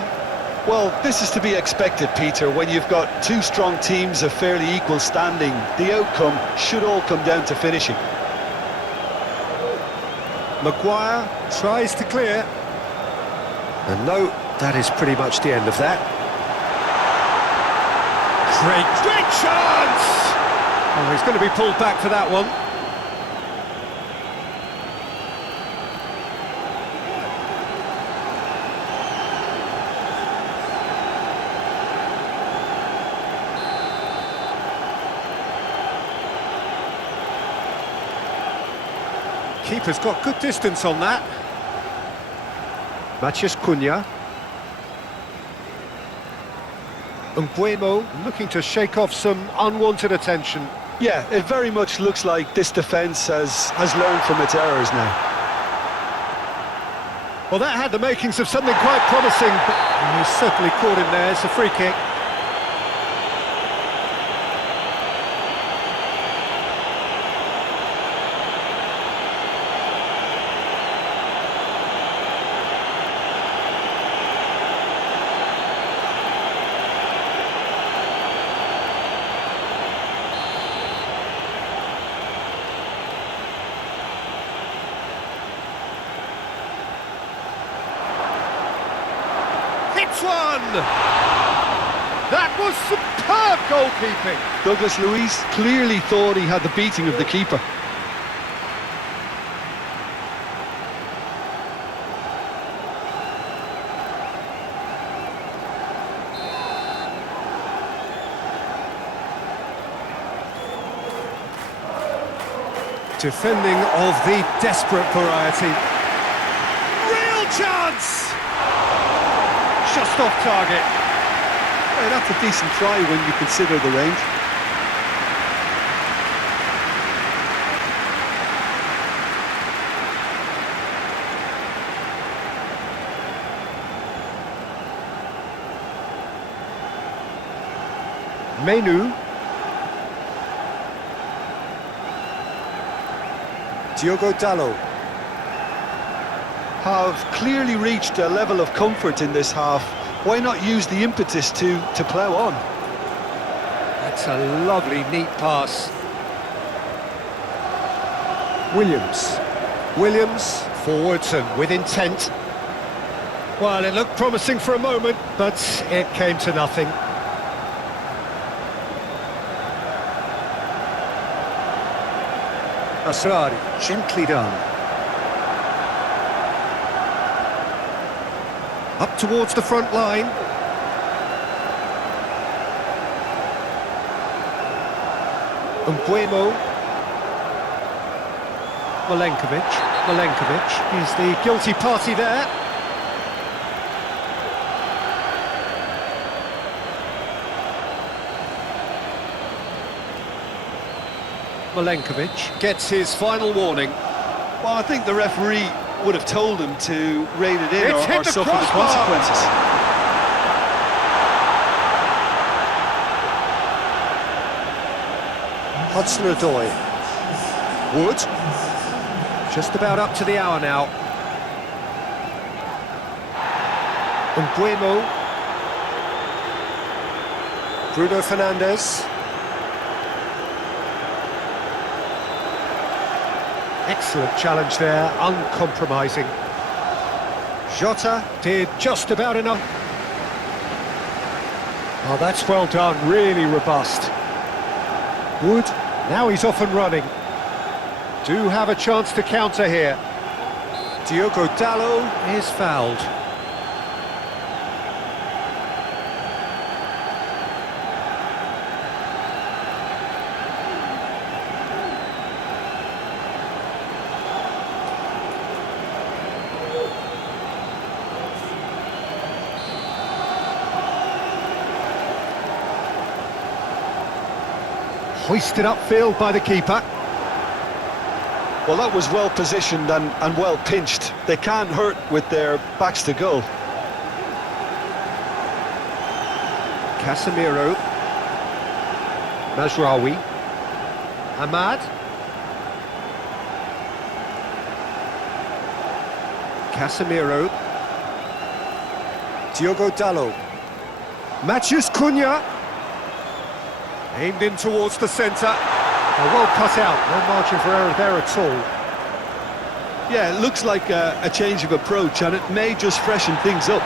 Well, this is to be expected, Peter. When you've got two strong teams of fairly equal standing, the outcome should all come down to finishing. Maguire tries to clear. And no, that is pretty much the end of that. Great chance! Oh, he's going to be pulled back for that one. Keeper's got good distance on that. Matheus Cunha. Mbuemo looking to shake off some unwanted attention. Yeah, it very much looks like this defence has learned from its errors now. Well, that had the makings of something quite promising, but he's certainly caught him there. It's a free kick. Hits one! That was superb goalkeeping! Douglas Luiz clearly thought he had the beating of the keeper. Defending of the desperate variety. Real chance! Just off target. Yeah, that's a decent try when you consider the range. Menu. Diogo Dalot. Have clearly reached a level of comfort in this half. Why not use the impetus to plough on? That's a lovely, neat pass. Williams, forwards and with intent. Well, it looked promising for a moment, but it came to nothing. Asrari, gently done. Up towards the front line. Nguemo. Milenkovic is the guilty party there. Milenkovic gets his final warning. Well, I think the referee would have told him to rein it in It's or hit the suffer the crossbar. consequences. Hudson-Odoi. Wood. Just about up to the hour now. Nguemo. Bruno Fernandes. Excellent challenge there, uncompromising. Jota did just about enough. Oh, that's well done, really robust. Wood, now he's off and running. Do have a chance to counter here. Diogo Dalot is fouled. Hoisted upfield by the keeper. Well, that was well positioned and well pinched. They can't hurt with their backs to goal. Casemiro. Mazraoui. Ahmad. Casemiro. Diogo Dalot. Matheus Cunha. Aimed in towards the centre. Well cut out, no margin for error there at all. Yeah, it looks like a change of approach, and it may just freshen things up.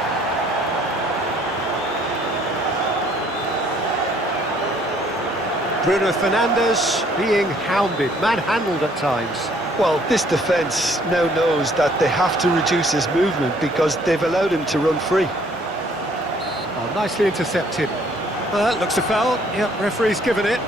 Bruno Fernandes being hounded, manhandled at times. Well, this defence now knows that they have to reduce his movement because they've allowed him to run free. Oh, nicely intercepted. That looks a foul. Yep, referee's given it.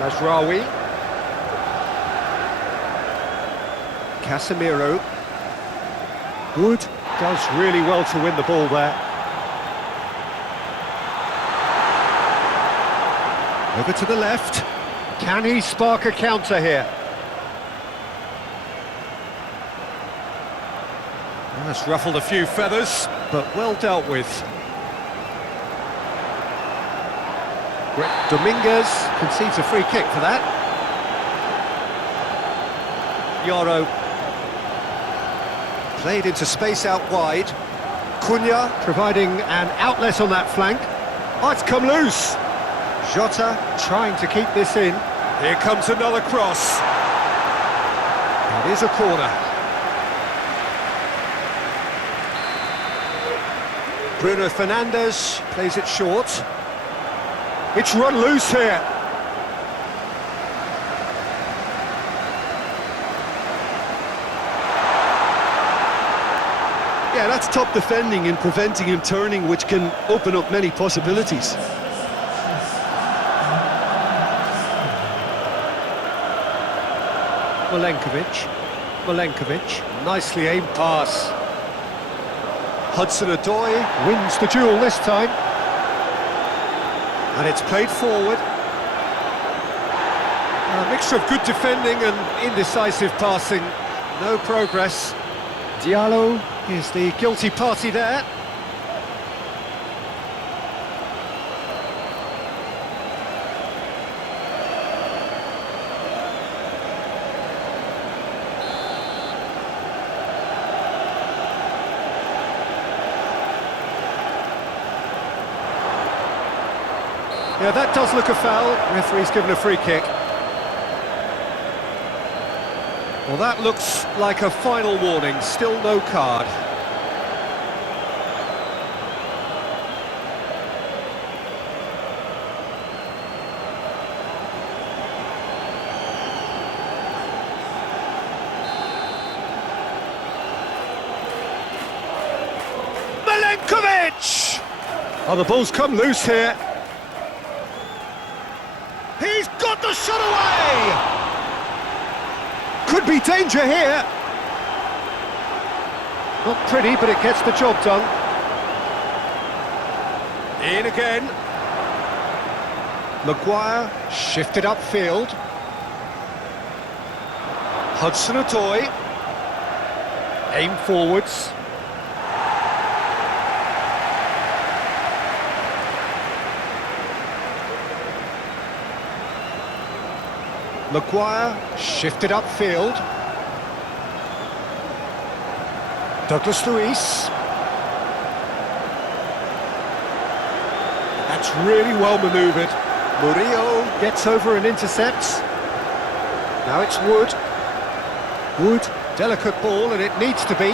Mazraoui. Casemiro. Wood does really well to win the ball there. Over to the left. Can he spark a counter here? Well, that's ruffled a few feathers, but well dealt with. Dominguez concedes a free kick for that. Yoro. Played into space out wide. Cunha providing an outlet on that flank. Oh, it's come loose. Jota trying to keep this in. Here comes another cross. It is a corner. Bruno Fernandes plays it short. It's run loose here. Yeah, that's top defending and preventing him turning, which can open up many possibilities. Milenkovic, nicely aimed pass. Hudson-Odoi wins the duel this time. And it's played forward. A mixture of good defending and indecisive passing. No progress. Diallo is the guilty party there. Yeah, that does look a foul. Referee's given a free kick. Well, that looks like a final warning. Still no card. Oh, the ball's come loose here. He's got the shot away! Could be danger here. Not pretty, but it gets the job done. In again. Maguire shifted upfield. Hudson-Odoi. Aim forwards. Maguire shifted upfield. Douglas Luiz. That's really well manoeuvred. Murillo gets over and intercepts. Now it's Wood. Wood, delicate ball, and it needs to be.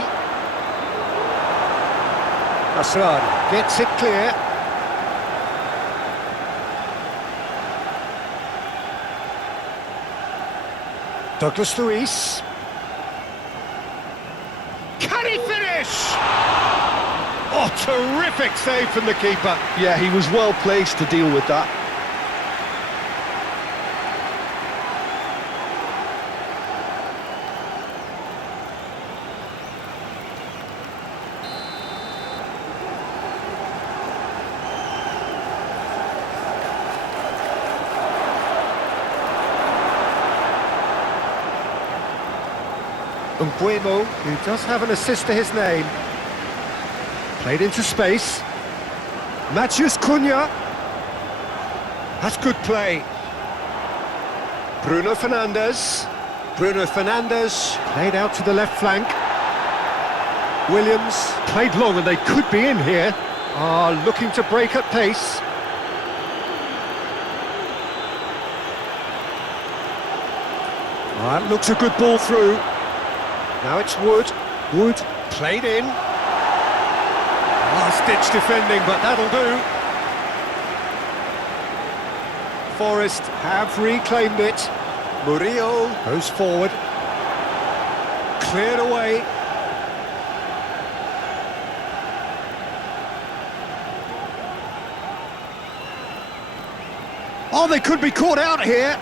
Asran gets it clear. Douglas Luiz. Can he finish? Oh, terrific save from the keeper. Yeah, he was well placed to deal with that. Mbuemo, who does have an assist to his name. Played into space. Matheus Cunha. That's good play. Bruno Fernandes. Bruno Fernandes played out to the left flank. Williams played long and they could be in here. Looking to break at pace. That looks a good ball through. Now it's Wood. Wood played in. Last-ditch defending, but that'll do. Forest have reclaimed it. Murillo goes forward. Cleared away. Oh, they could be caught out here.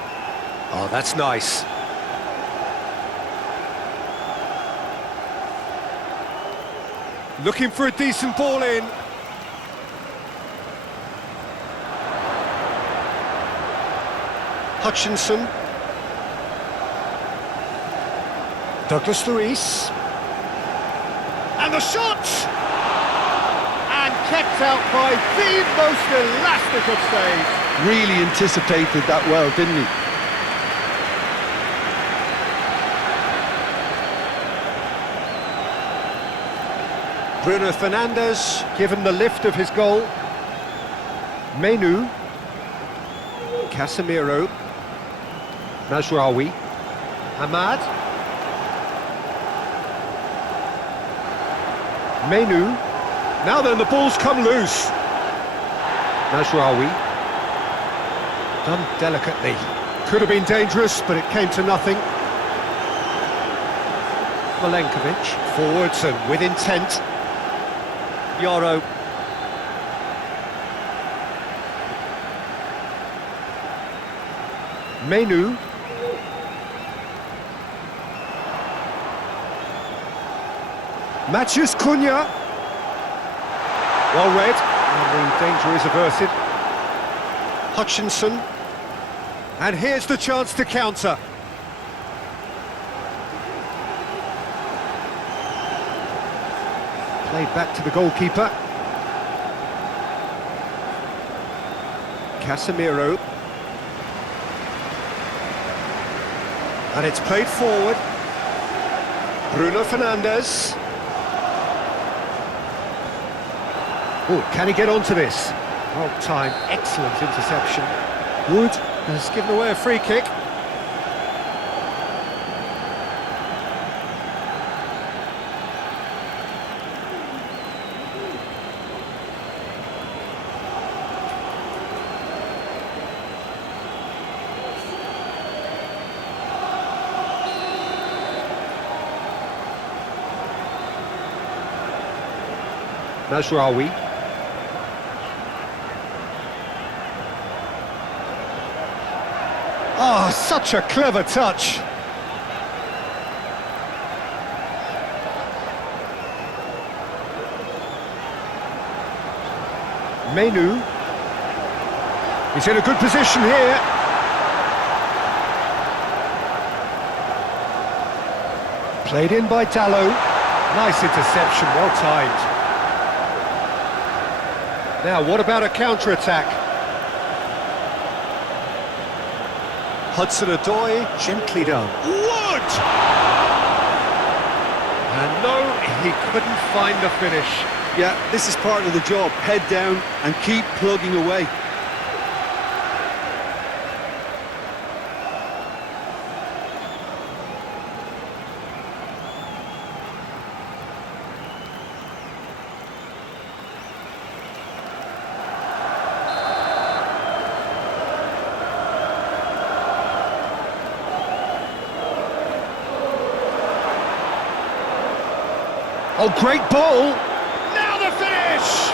Oh, that's nice. Looking for a decent ball in. Hutchinson. Douglas Luiz. And the shot! And kept out by the most elastic of saves. Really anticipated that well, didn't he? Bruno Fernandes given the lift of his goal. Menu. Casemiro. Mazraoui. Ahmad. Menu. Now then, the ball's come loose. Mazraoui. Done delicately. Could have been dangerous, but it came to nothing. Milenkovic. Forwards and with intent. Yoro. Menu. Matheus Cunha. Well read, and the danger is averted. Hutchinson. And here's the chance to counter. Played back to the goalkeeper. Casemiro. And it's played forward. Bruno Fernandes. Oh, can he get onto this? Well timed, excellent interception. Wood has given away a free kick. Mazraoui. Oh, such a clever touch. Menu. He's in a good position here. Played in by Dalot. Nice interception, well timed. Now, what about a counter-attack? Hudson-Odoi, gently done. Wood! And no, he couldn't find the finish. Yeah, this is part of the job. Head down and keep plugging away. Oh, great ball! Now the finish!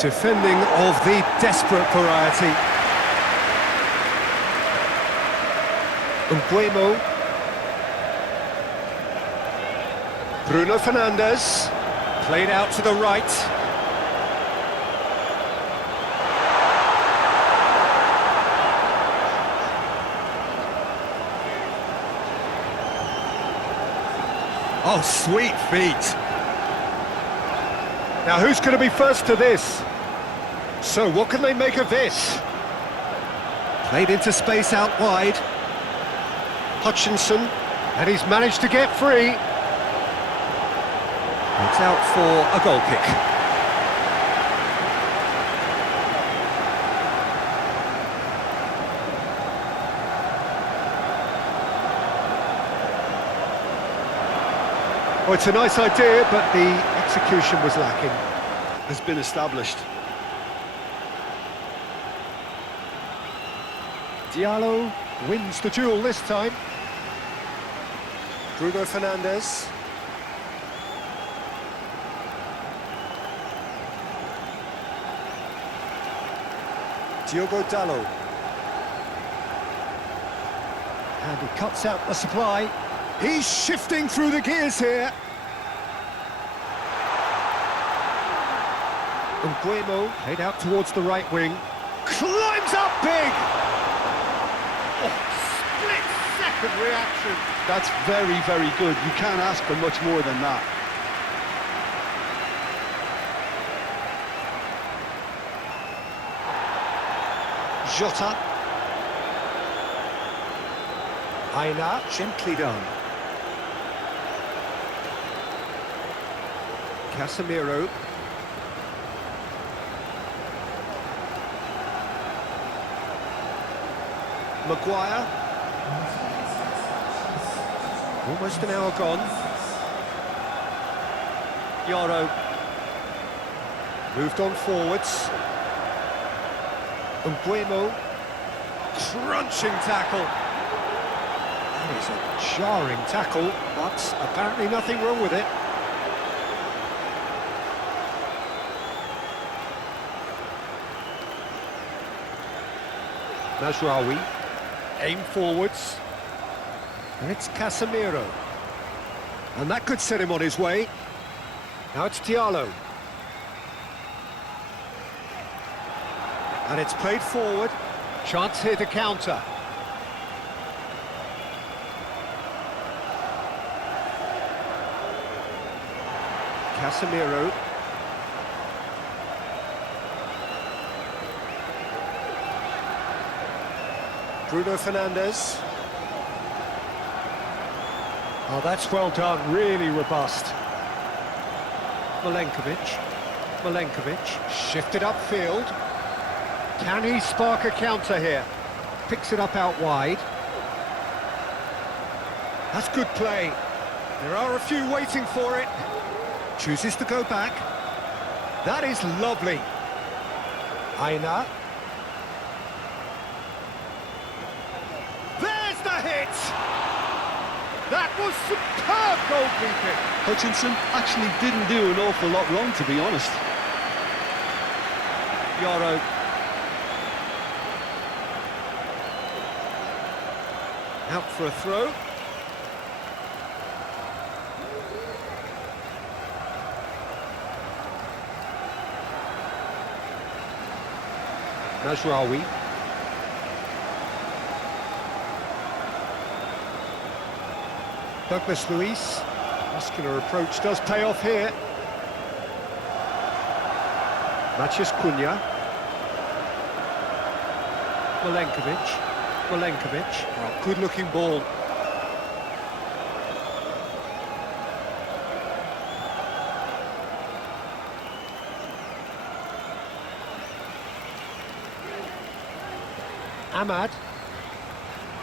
Defending of the desperate variety. Nguemo. Bruno Fernandes. Played out to the right. Oh, sweet feet. Now, who's going to be first to this? So, what can they make of this? Played into space out wide. Hutchinson, and he's managed to get free. It's out for a goal kick. Well, it's a nice idea, but the execution was lacking. Has been established. Diallo wins the duel this time. Bruno Fernandes. Diogo Dalot. And he cuts out the supply. He's shifting through the gears here. Nguemo played out towards the right wing. Climbs up big! Split-second reaction. That's very, very good. You can't ask for much more than that. Jota. Aina, gently done. Casemiro. Maguire. Almost an hour gone. Yoro. Moved on forwards. Nguemo. Crunching tackle. That is a jarring tackle, but apparently nothing wrong with it. Mazraoui. Aim forwards. And it's Casemiro. And that could set him on his way. Now it's Diallo. And it's played forward. Chance here to counter. Casemiro. Bruno Fernandes. Oh, that's well done, really robust. Milenkovic, shifted upfield. Can he spark a counter here? Picks it up out wide. That's good play. There are a few waiting for it. Chooses to go back. That is lovely. Aina. There's the hit! That was superb goalkeeping. Hutchinson actually didn't do an awful lot wrong, to be honest. Yoro. Out for a throw. Najraoui. Douglas Luiz. Muscular approach does pay off here. Maciej Cunha. Milenkovic. Oh, good-looking ball. Ahmad.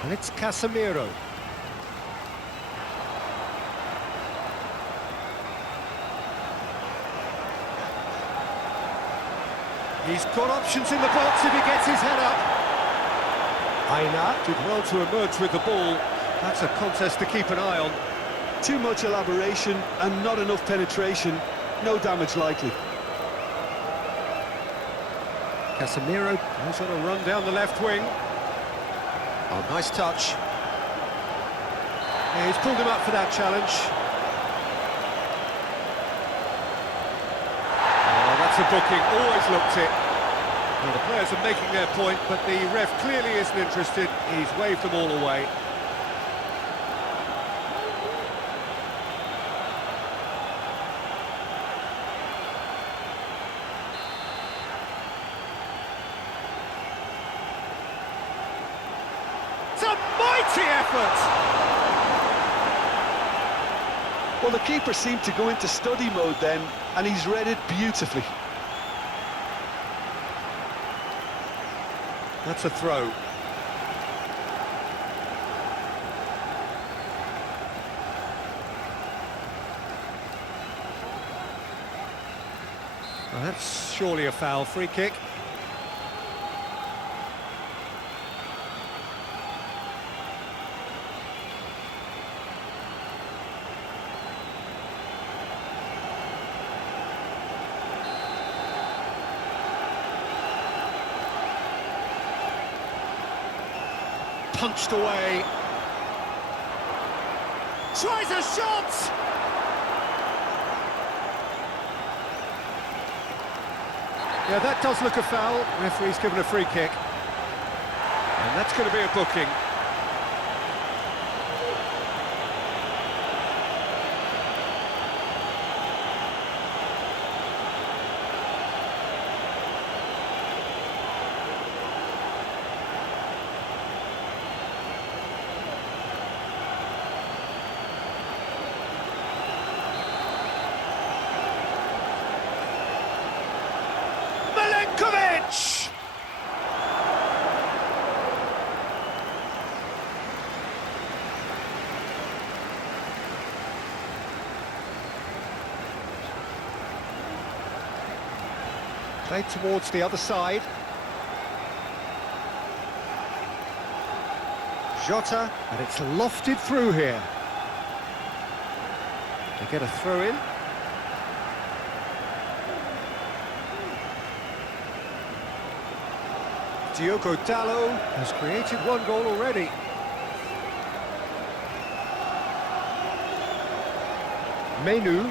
And it's Casemiro. He's got options in the box if he gets his head up. Aina did well to emerge with the ball. That's a contest to keep an eye on. Too much elaboration and not enough penetration. No damage likely. Casemiro goes on a run down the left wing. Oh, nice touch. Yeah, he's pulled him up for that challenge. Oh, that's a booking, always looked it. Well, the players are making their point, but the ref clearly isn't interested. He's waved them all away. It's a mighty effort! Well, the keeper seemed to go into study mode then, and he's read it beautifully. That's a throw. Well, that's surely a foul. Free kick. Punched away. Tries a shot! Yeah, that does look a foul. Referee's given a free kick. And that's going to be a booking. Milenkovic! Played towards the other side. Jota, and it's lofted through here. They get a throw in. Diogo Dalot has created one goal already. Menu.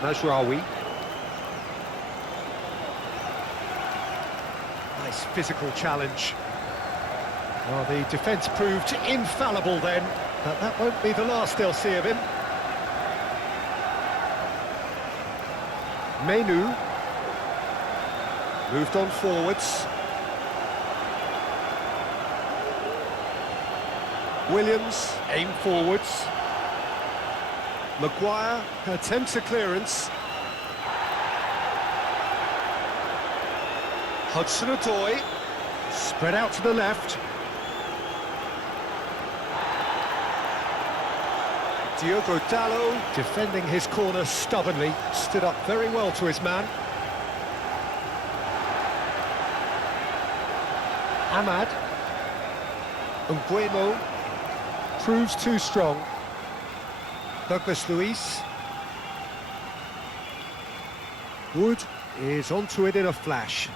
Najraoui. Nice physical challenge. Well, the defence proved infallible then, but that won't be the last they'll see of him. Menu. Moved on forwards. Williams, aim forwards. Maguire attempts a clearance. Hudson-Odoi, spread out to the left. Diogo Dalot. Defending his corner stubbornly, stood up very well to his man. Ahmad. Nguemo. Proves too strong. Douglas Luiz. Wood is onto it in a flash.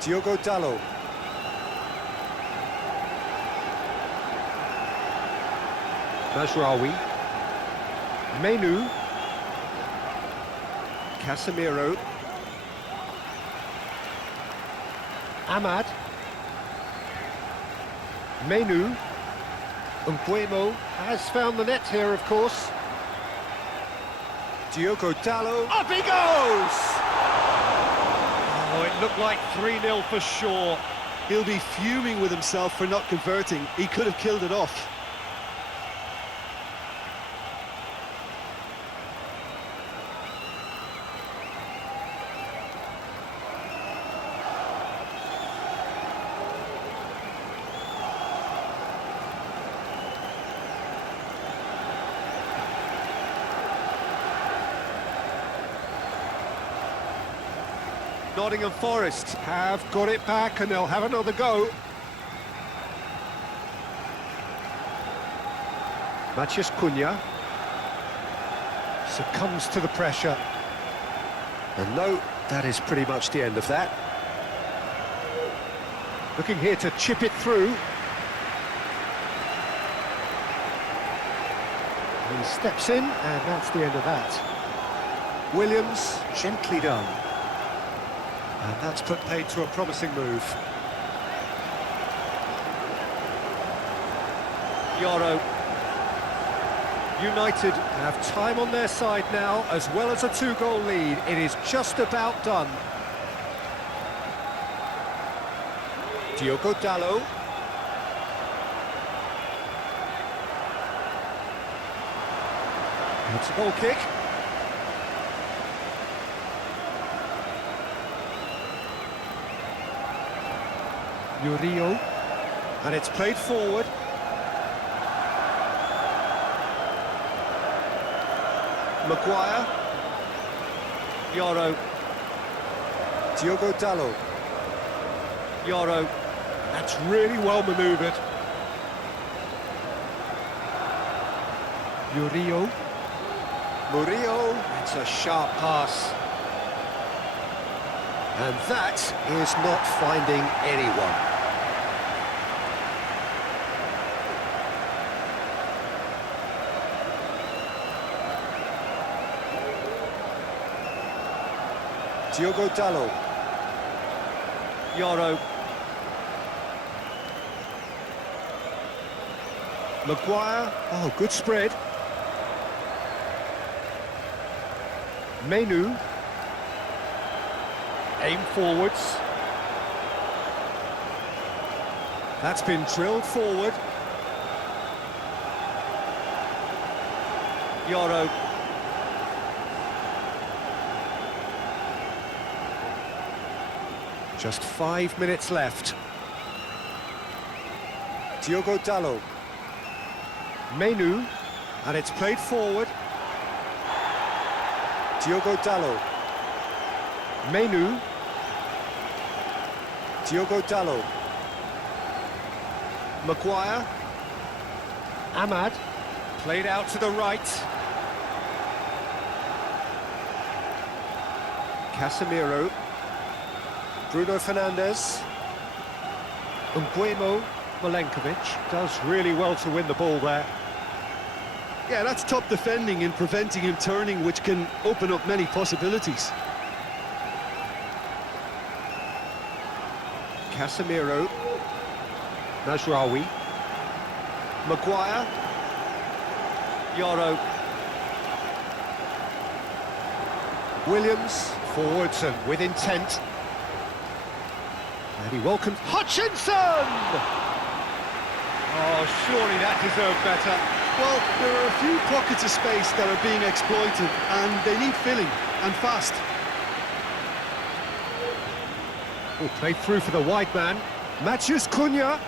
Diogo Dalot. Mazraoui. Menu. Casemiro. Ahmad. Menu. Nguemo has found the net here, of course. Diogo Dalot. Up he goes! Oh, it looked like 3-0 for sure. He'll be fuming with himself for not converting. He could have killed it off. Nottingham Forest have got it back and they'll have another go. Matheus Cunha succumbs to the pressure. And no, that is pretty much the end of that. Looking here to chip it through. He steps in, and that's the end of that. Williams, gently done. And that's put paid to a promising move. Yoro. United have time on their side now, as well as a 2-goal lead. It is just about done. Diogo Dalot. It's a goal kick. Murillo, and it's played forward. Maguire. Yoro. Diogo Dalot. Yoro. That's really well manoeuvred. Murillo. Murillo. It's a sharp pass. And that is not finding anyone. Diogo Dalot. Yoro. Maguire. Oh, good spread. Menu. Aim forwards. That's been drilled forward. Yoro. Just 5 minutes left. Diogo Dalot. Menu, and it's played forward. Diogo Dalot. Menu. Diogo Dalot. Maguire. Ahmad. Played out to the right. Casemiro. Bruno Fernandes. Nguemo. Milenkovic does really well to win the ball there. Yeah, that's top defending and preventing him turning, which can open up many possibilities. Casemiro. Mazraoui. Maguire. Yoro. Williams. Forwards and with intent. And he welcomes Hutchinson! Oh, surely that deserved better. Well, there are a few pockets of space that are being exploited, and they need filling, and fast. Oh, played through for the wide man. Matheus Cunha.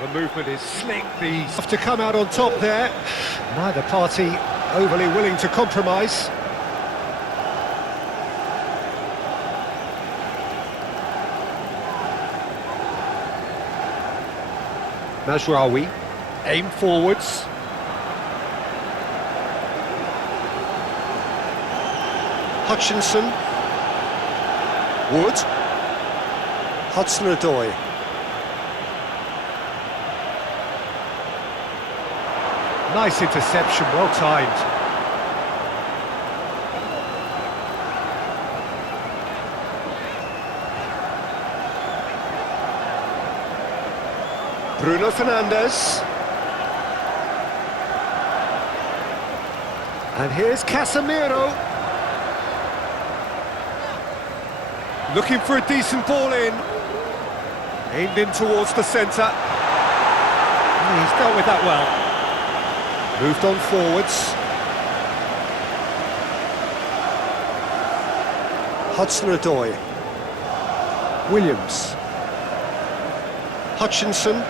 The movement is slick, the have to come out on top there. Neither party overly willing to compromise. Mazraoui, aim forwards. Hutchinson. Wood. Hudson-Odoi. Nice interception, well timed. Bruno Fernandes. And here's Casemiro. Looking for a decent ball in. Aimed in towards the centre. He's dealt with that well. Moved on forwards. Hudson-Odoi. Williams. Hutchinson.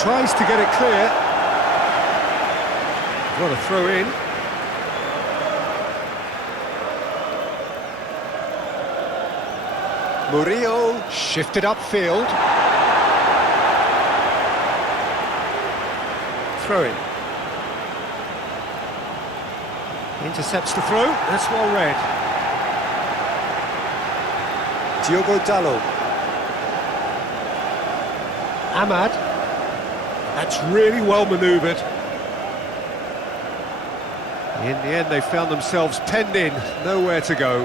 Tries to get it clear. What a throw in. Murillo shifted upfield. Throw in. Intercepts the throw. That's well read. Diogo Dalot. Ahmad. That's really well manoeuvred. In the end, they found themselves penned in, nowhere to go.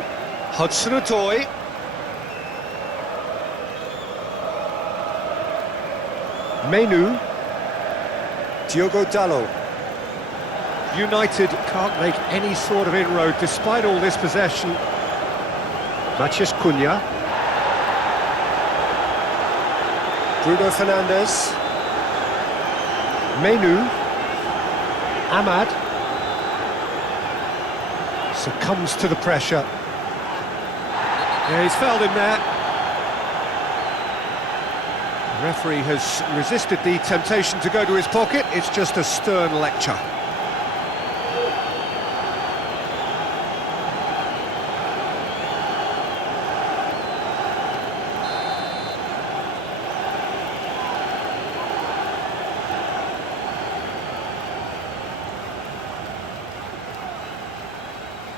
Hudson-Odoi. Menu. Diogo Dalot. United can't make any sort of inroad despite all this possession. Matheus Cunha. Bruno Fernandes. Menu. Ahmad. Succumbs to the pressure. Yeah, he's fouled him there. The referee has resisted the temptation to go to his pocket. It's just a stern lecture.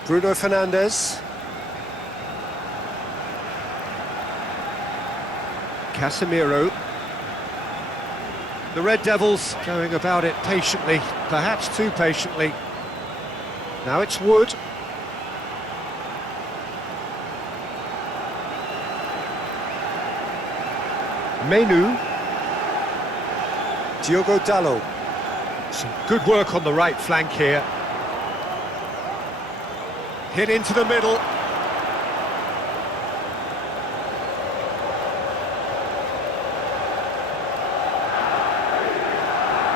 Bruno Fernandes. Casemiro. The Red Devils going about it patiently, perhaps too patiently. Now it's Wood. Menu. Diogo Dalot. Some good work on the right flank here. Hit into the middle.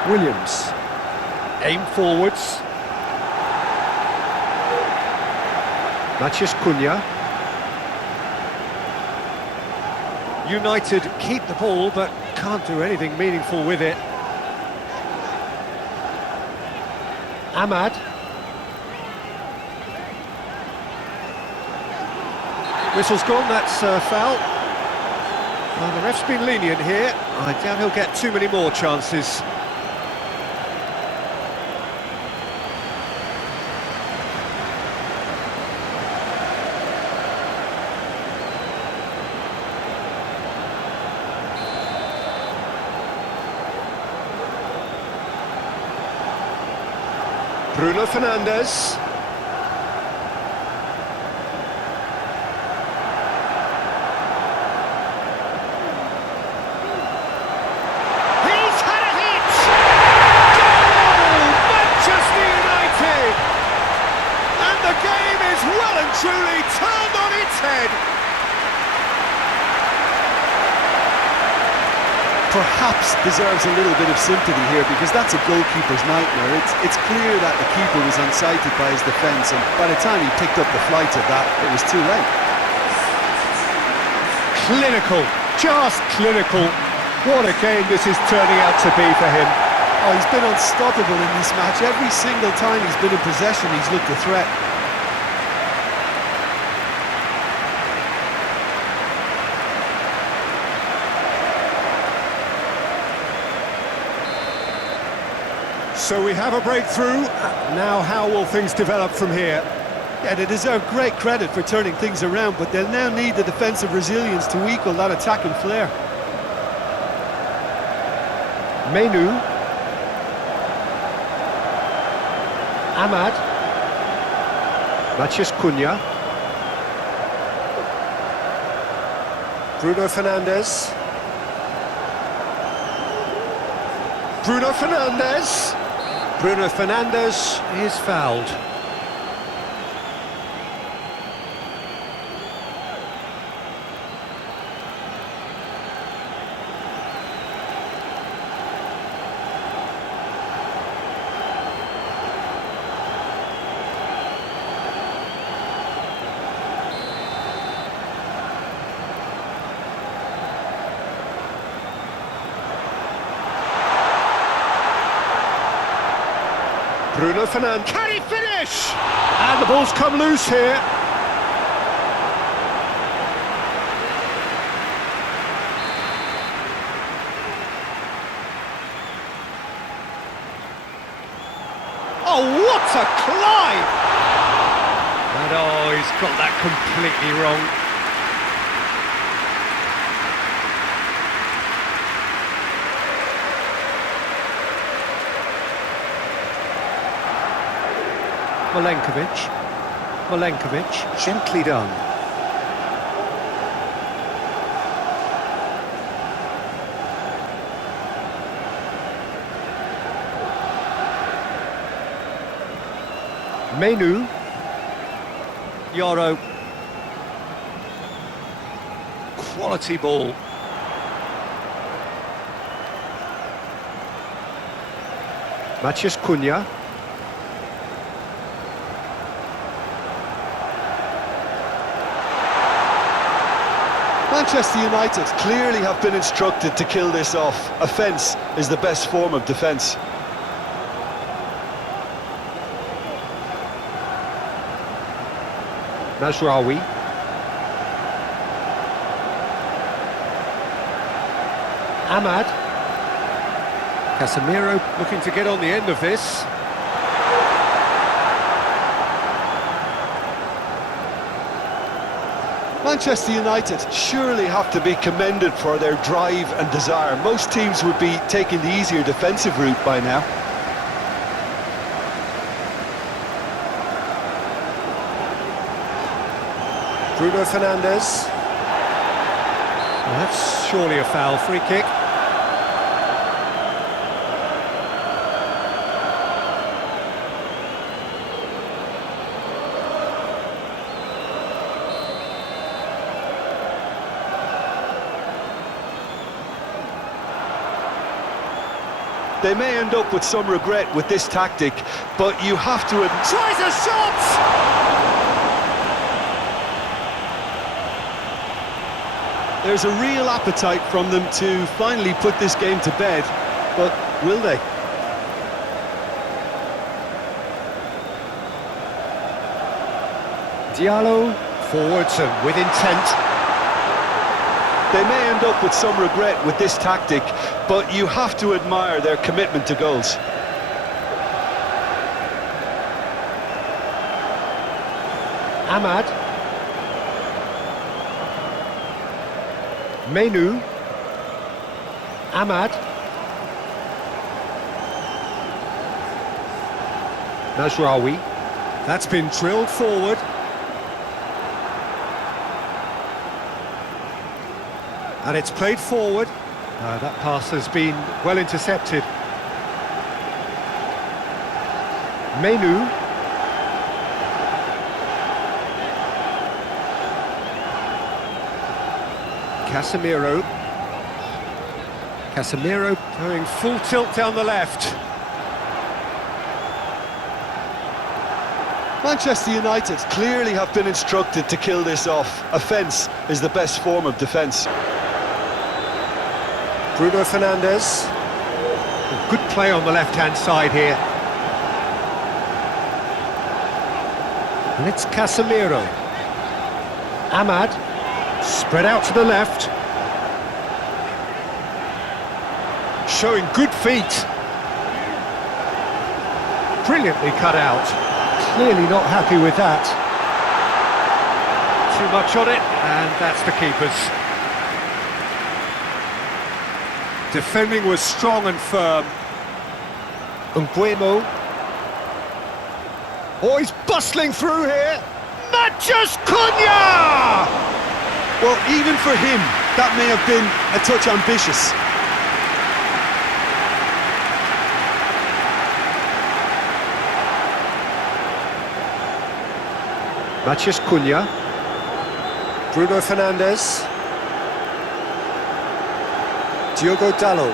Williams. Aim forwards. Matheus Cunha. United keep the ball but can't do anything meaningful with it. Ahmad. Whistle's gone, that's foul. Well, the ref's been lenient here. I doubt he'll get too many more chances. Bruno Fernandes. Truly turned on its head. Perhaps deserves a little bit of sympathy here because that's a goalkeeper's nightmare. It's clear that the keeper was unsighted by his defence, and by the time he picked up the flight of that, it was too late. Clinical, just clinical. What a game this is turning out to be for him. Oh, he's been unstoppable in this match. Every single time he's been in possession, he's looked a threat. So we have a breakthrough. Now how will things develop from here? Yeah, they deserve great credit for turning things around, but they'll now need the defensive resilience to equal that attacking flair. Menu. Ahmad. Matheus Cunha. Bruno Fernandes. Bruno Fernandes. Bruno Fernandes is fouled. Bruno Fernandes, can he finish? And the ball's come loose here. Oh, what a climb! And oh, he's got that completely wrong. Milenkovic, gently done. Menu, Yoro, quality ball. Matheus Cunha. Manchester United clearly have been instructed to kill this off. Offence is the best form of defence. Mazraoui. Ahmad. Casemiro looking to get on the end of this. Manchester United surely have to be commended for their drive and desire. Most teams would be taking the easier defensive route by now. Bruno Fernandes. That's surely a foul. Free kick. They may end up with some regret with this tactic, but you have to... Tries a shot! There's a real appetite from them to finally put this game to bed, but will they? Diallo, forwards and with intent. They may end up with some regret with this tactic, but you have to admire their commitment to goals. Ahmad. Menu. Ahmad. Mazraoui. That's been drilled forward. And it's played forward. That pass has been well intercepted. Menu. Casemiro. Casemiro going full tilt down the left. Manchester United clearly have been instructed to kill this off. Offence is the best form of defence. Bruno Fernandes. Good play on the left-hand side here. And it's Casemiro. Ahmad, spread out to the left. Showing good feet. Brilliantly cut out. Clearly not happy with that. Too much on it, and that's the keeper's. Defending was strong and firm. Nguemo. Oh, he's bustling through here. Mathias Cunha! Well, even for him, that may have been a touch ambitious. Mathias Cunha. Bruno Fernandes. Diogo Dalot.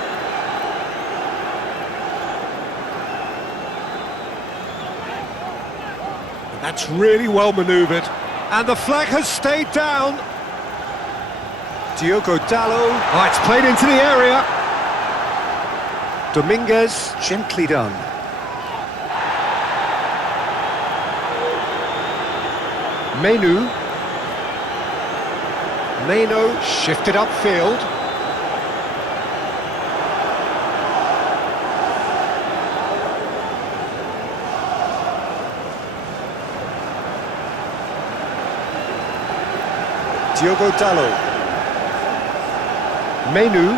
That's really well manoeuvred. And the flag has stayed down. Diogo Dalot. Oh, it's played into the area. Dominguez, gently done. Menu. Meno shifted upfield. Diogo Dalot. Menu.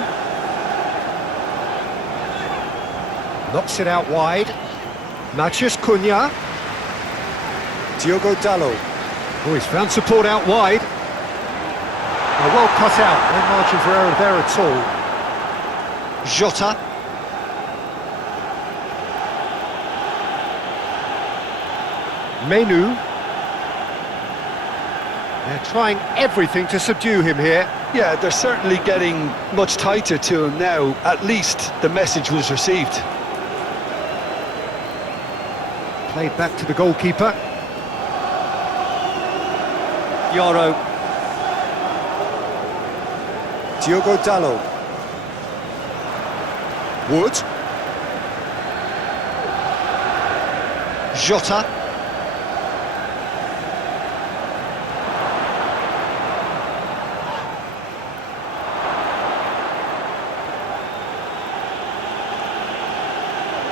Knocks it out wide. Mathias Cunha. Diogo Dalot. Oh, he's found support out wide. Oh, well cut out. No margin for error there at all. Jota. Menu. They're trying everything to subdue him here. Yeah, they're certainly getting much tighter to him now. At least the message was received. Played back to the goalkeeper. Yoro. Diogo Dalot. Wood. Jota.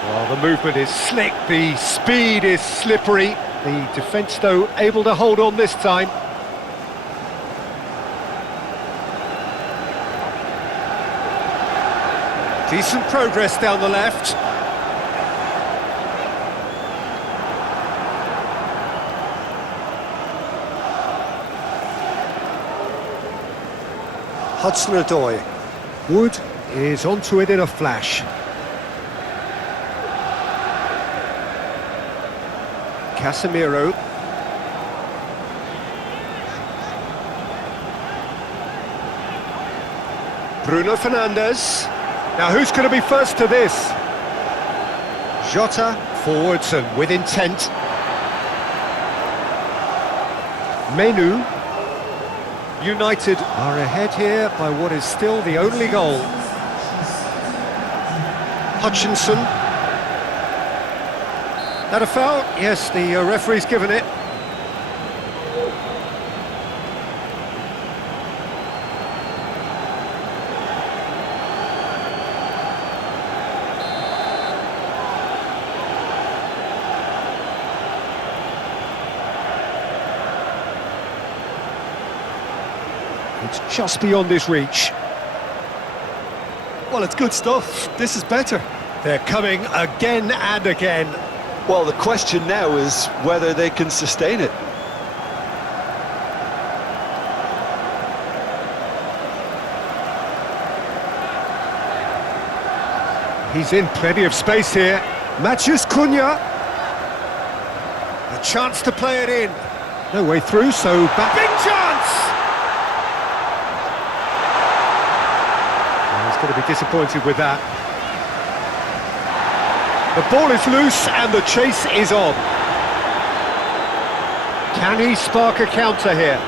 Well, the movement is slick, the speed is slippery. The defence, though, able to hold on this time. Decent progress down the left. Hudson-Odoi. Wood is onto it in a flash. Casemiro. Bruno Fernandes. Now who's going to be first to this? Jota forwards and with intent. Menu. United are ahead here by what is still the only goal. Hutchinson. That a foul? Yes, the referee's given it. It's just beyond his reach. Well, it's good stuff. This is better. They're coming again and again. Well, the question now is whether they can sustain it. He's in plenty of space here. Mathias Cunha. A chance to play it in. No way through, so back. Big chance! Well, he's going to be disappointed with that. The ball is loose and the chase is on. Can he spark a counter here?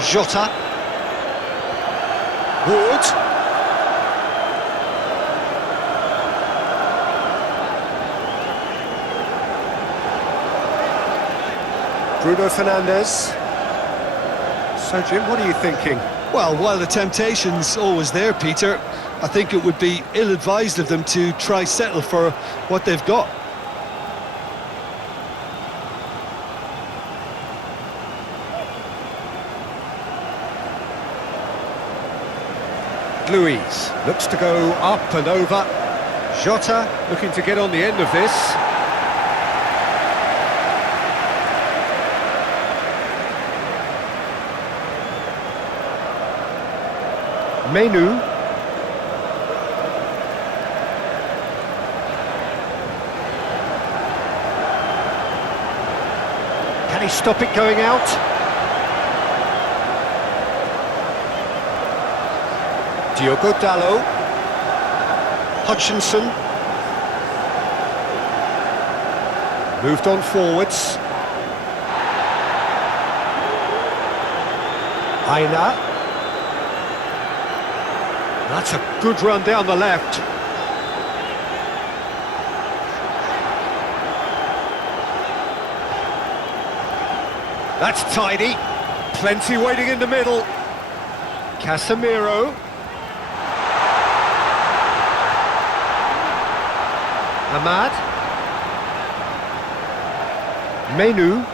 Jota. Wood. Bruno Fernandes. So, Jim, what are you thinking? Well, while the temptation's always there, Peter, I think it would be ill-advised of them to try settle for what they've got. Luiz looks to go up and over. Jota looking to get on the end of this. Menu. Can he stop it going out? Diogo Dalot. Hutchinson. Moved on forwards. Aina. That's a good run down the left. That's tidy. Plenty waiting in the middle. Casemiro. Ahmad. Menu.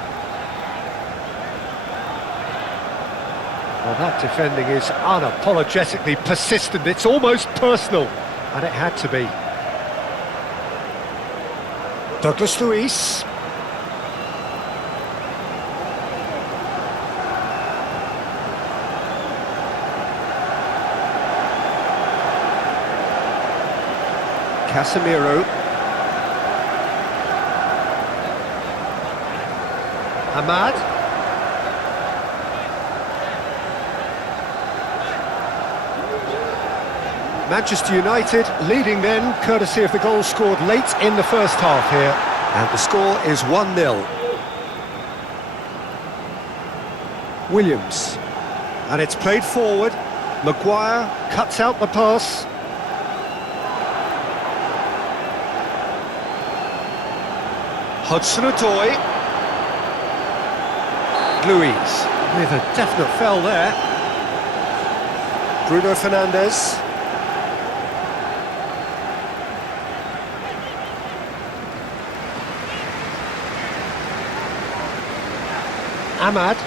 Well, that defending is unapologetically persistent. It's almost personal, and it had to be. Douglas Luiz. Casemiro. Ahmad. Manchester United leading then, courtesy of the goal scored late in the first half here. And the score is 1-0. Williams. And it's played forward. Maguire cuts out the pass. Hudson-Odoi. Luiz with a definite foul there. Bruno Fernandes. Ahmad.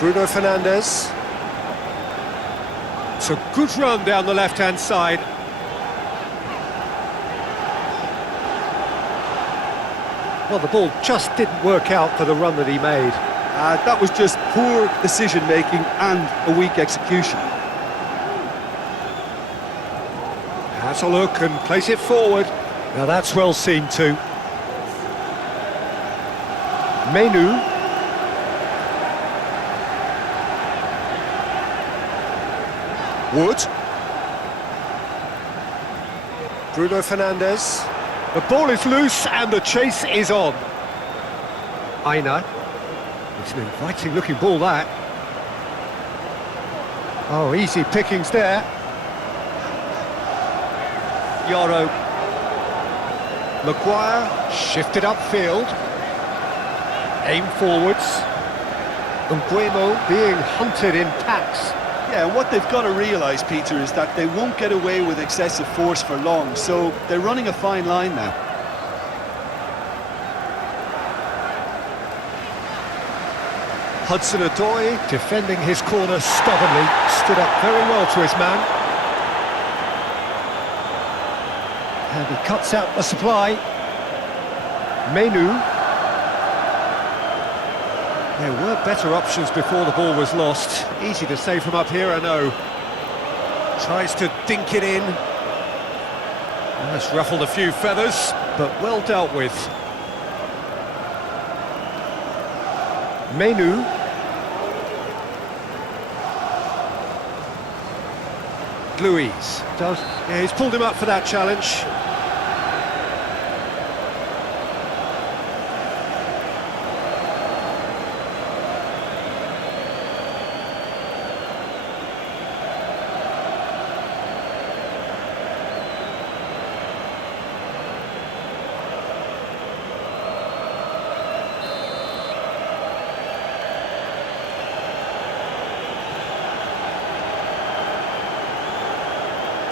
Bruno Fernandes. It's a good run down the left-hand side. Well, the ball just didn't work out for the run that he made. That was just poor decision-making and a weak execution. Has a look and plays it forward. Now that's well seen too. Menu. Wood. Bruno Fernandes. The ball is loose and the chase is on. Aina. It's an inviting looking ball, that. Oh, easy pickings there. Yoro. Maguire shifted upfield. Aim forwards. Nguemo being hunted in packs. Yeah, and what they've got to realise, Peter, is that they won't get away with excessive force for long, so they're running a fine line now. Hudson-Odoi defending his corner stubbornly, stood up very well to his man. And he cuts out the supply. Menu. There were better options before the ball was lost. Easy to say from up here, I know. Tries to dink it in. That's ruffled a few feathers, but well dealt with. Menu. Luiz does. Yeah, he's pulled him up for that challenge.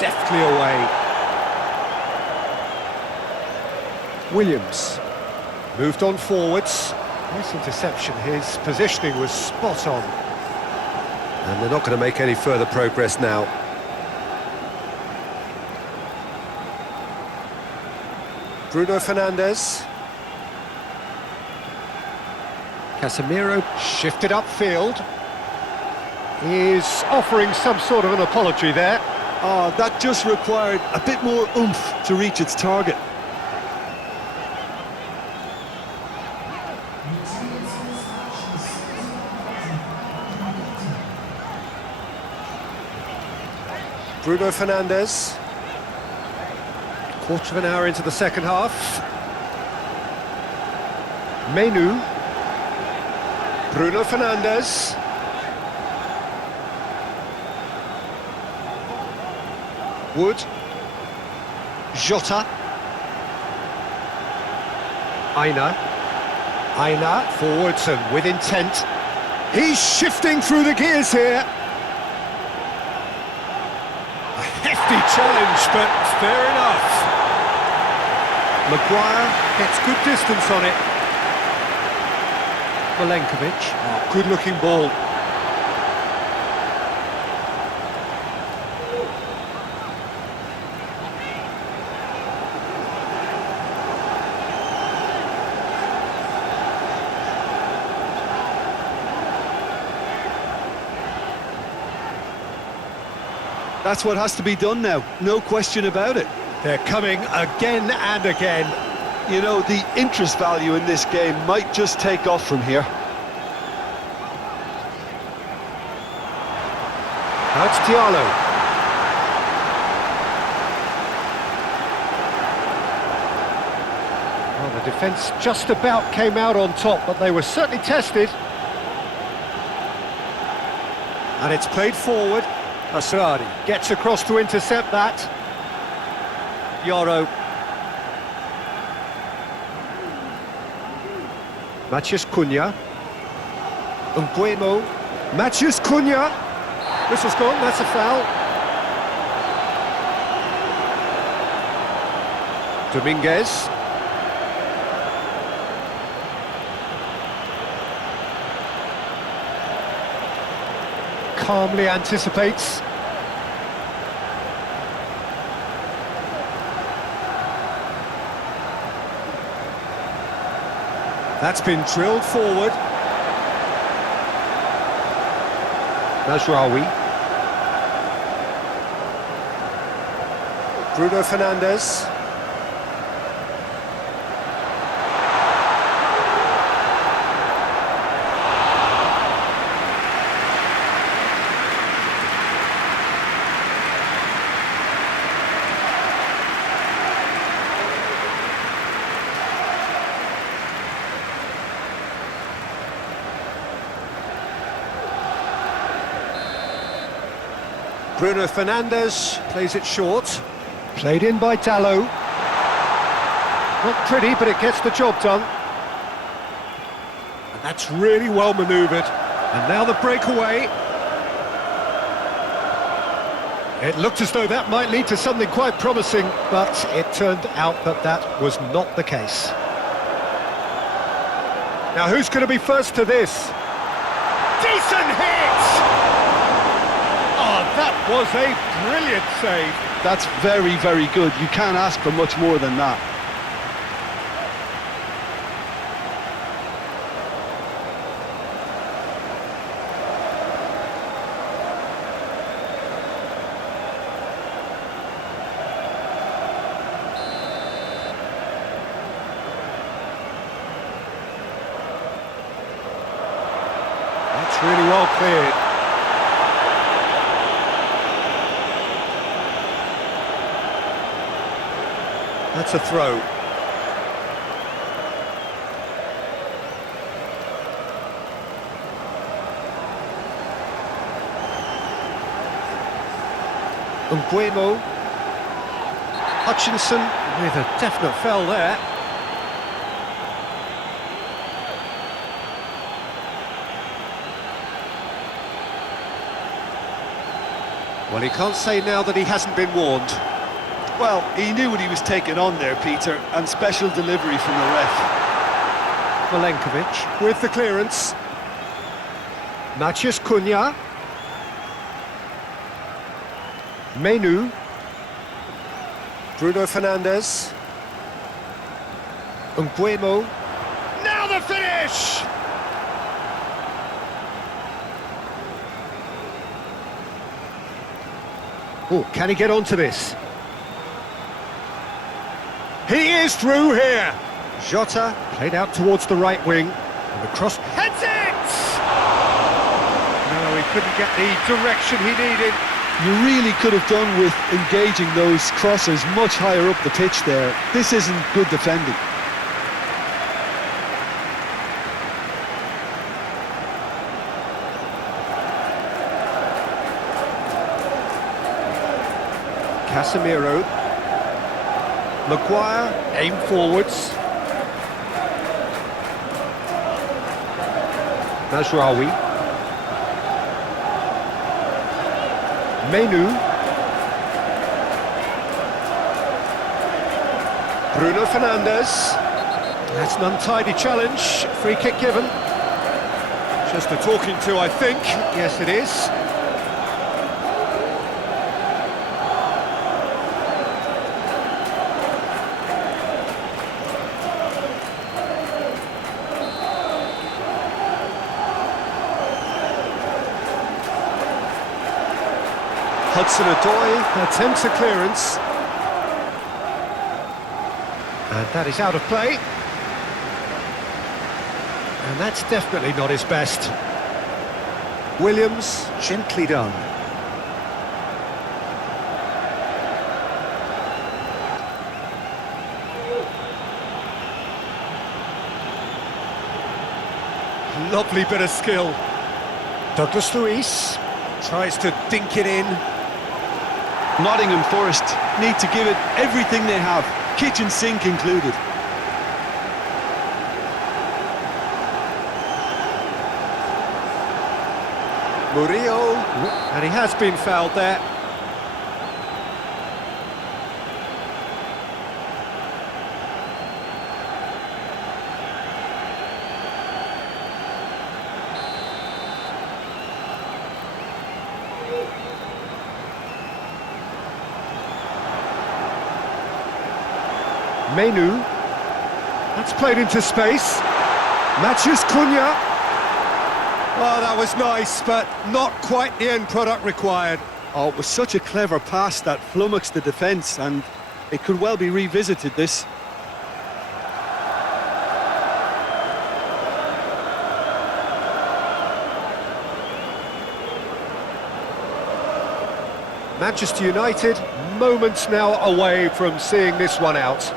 deftly away. Williams moved on forwards. Nice interception, his positioning was spot on. And they're not going to make any further progress now. Bruno Fernandes. Casemiro shifted upfield. He's offering some sort of an apology there. Oh, that just required a bit more oomph to reach its target. Bruno Fernandes. Quarter of an hour into the second half. Menu. Bruno Fernandes. Wood. Jota. Aina forwards and with intent. He's shifting through the gears here. A hefty challenge, but fair enough. Maguire gets good distance on it. Milenkovic, good-looking ball. That's what has to be done now, no question about it. They're coming again and again. You know, the interest value in this game might just take off from here. That's Diallo. Well, the defence just about came out on top, but they were certainly tested. And it's played forward. Asrari gets across to intercept that. Yoro. Matheus Cunha. Nguemo. Matheus Cunha. Whistle's gone, that's a foul. Dominguez. Calmly anticipates. That's been drilled forward. Najraoui. Bruno Fernandes. Bruno Fernandes plays it short. Played in by Dalot. Not pretty, but it gets the job done. And that's really well manoeuvred. And now the breakaway. It looked as though that might lead to something quite promising, but it turned out that that was not the case. Now who's going to be first to this? Decent hit! Oh, that was a brilliant save. That's very, very good. You can't ask for much more than that. That's really well cleared. That's a throw. Nguemo. Hutchinson with a definite foul there. Well, he can't say now that he hasn't been warned. Well, he knew what he was taking on there, Peter, and special delivery from the ref. Milenkovic with the clearance. Matheus Cunha. Menu. Bruno Fernandes. Nguemo. Now the finish! Oh, can he get onto this? He is through here! Jota played out towards the right wing, and the cross heads it! No, he couldn't get the direction he needed. You really could have done with engaging those crosses much higher up the pitch there. This isn't good defending. Casemiro. Maguire, aim forwards. Mazraoui. Menu. Bruno Fernandes. That's an untidy challenge. Free kick given. Just a talking to, I think. Yes, it is. Hudson-Odoi attempts a clearance. And that is out of play. And that's definitely not his best. Williams, gently done. Lovely bit of skill. Douglas Luiz tries to dink it in. Nottingham Forest need to give it everything they have, kitchen sink included. Murillo, and he has been fouled there. Menu, that's played into space. Matheus Cunha. Oh, that was nice, but not quite the end product required. Oh, it was such a clever pass that flummoxed the defence, and it could well be revisited, this. Manchester United, moments now away from seeing this one out.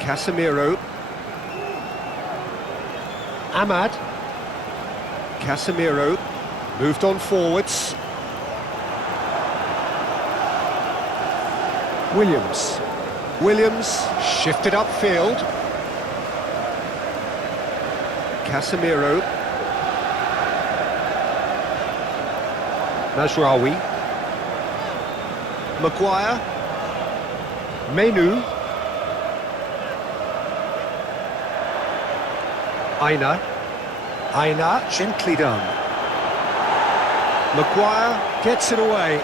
Casemiro. Ahmad. Casemiro. Moved on forwards. Williams. Williams shifted upfield. Casemiro. Mazraoui. Maguire. Menu. Aina, gently done. Maguire gets it away.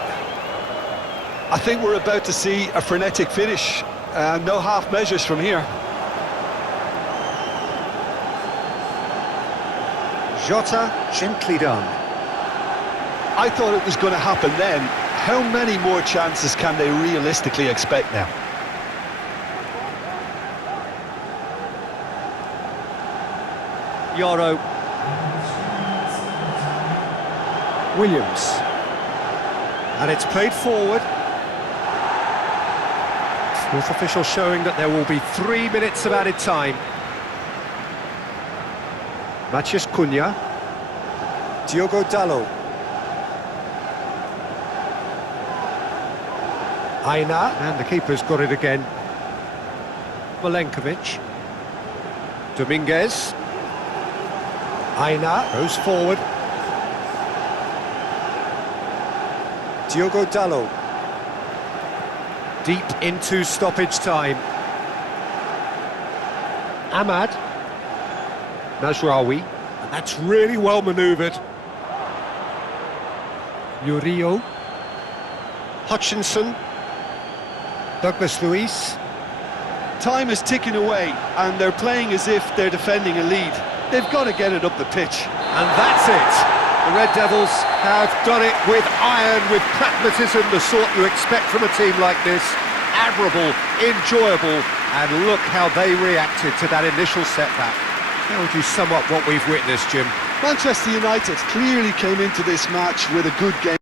I think we're about to see a frenetic finish. No half measures from here. Jota, gently done. I thought it was going to happen then. How many more chances can they realistically expect now? Yoro. Williams. And it's played forward. Fourth official showing that there will be 3 minutes of added time. Matheus Cunha. Diogo Dalot. Aina, and the keeper's got it again. Milenkovic. Dominguez. Aina goes forward. Diogo Dalot. Deep into stoppage time. Ahmad. Mazraoui. And that's really well manoeuvred. Murillo. Hutchinson. Douglas Luiz. Time is ticking away, and they're playing as if they're defending a lead. They've got to get it up the pitch. And that's it. The Red Devils have done it with iron, with pragmatism, the sort you expect from a team like this. Admirable, enjoyable, and look how they reacted to that initial setback. How would you sum up what we've witnessed, Jim? Manchester United clearly came into this match with a good game.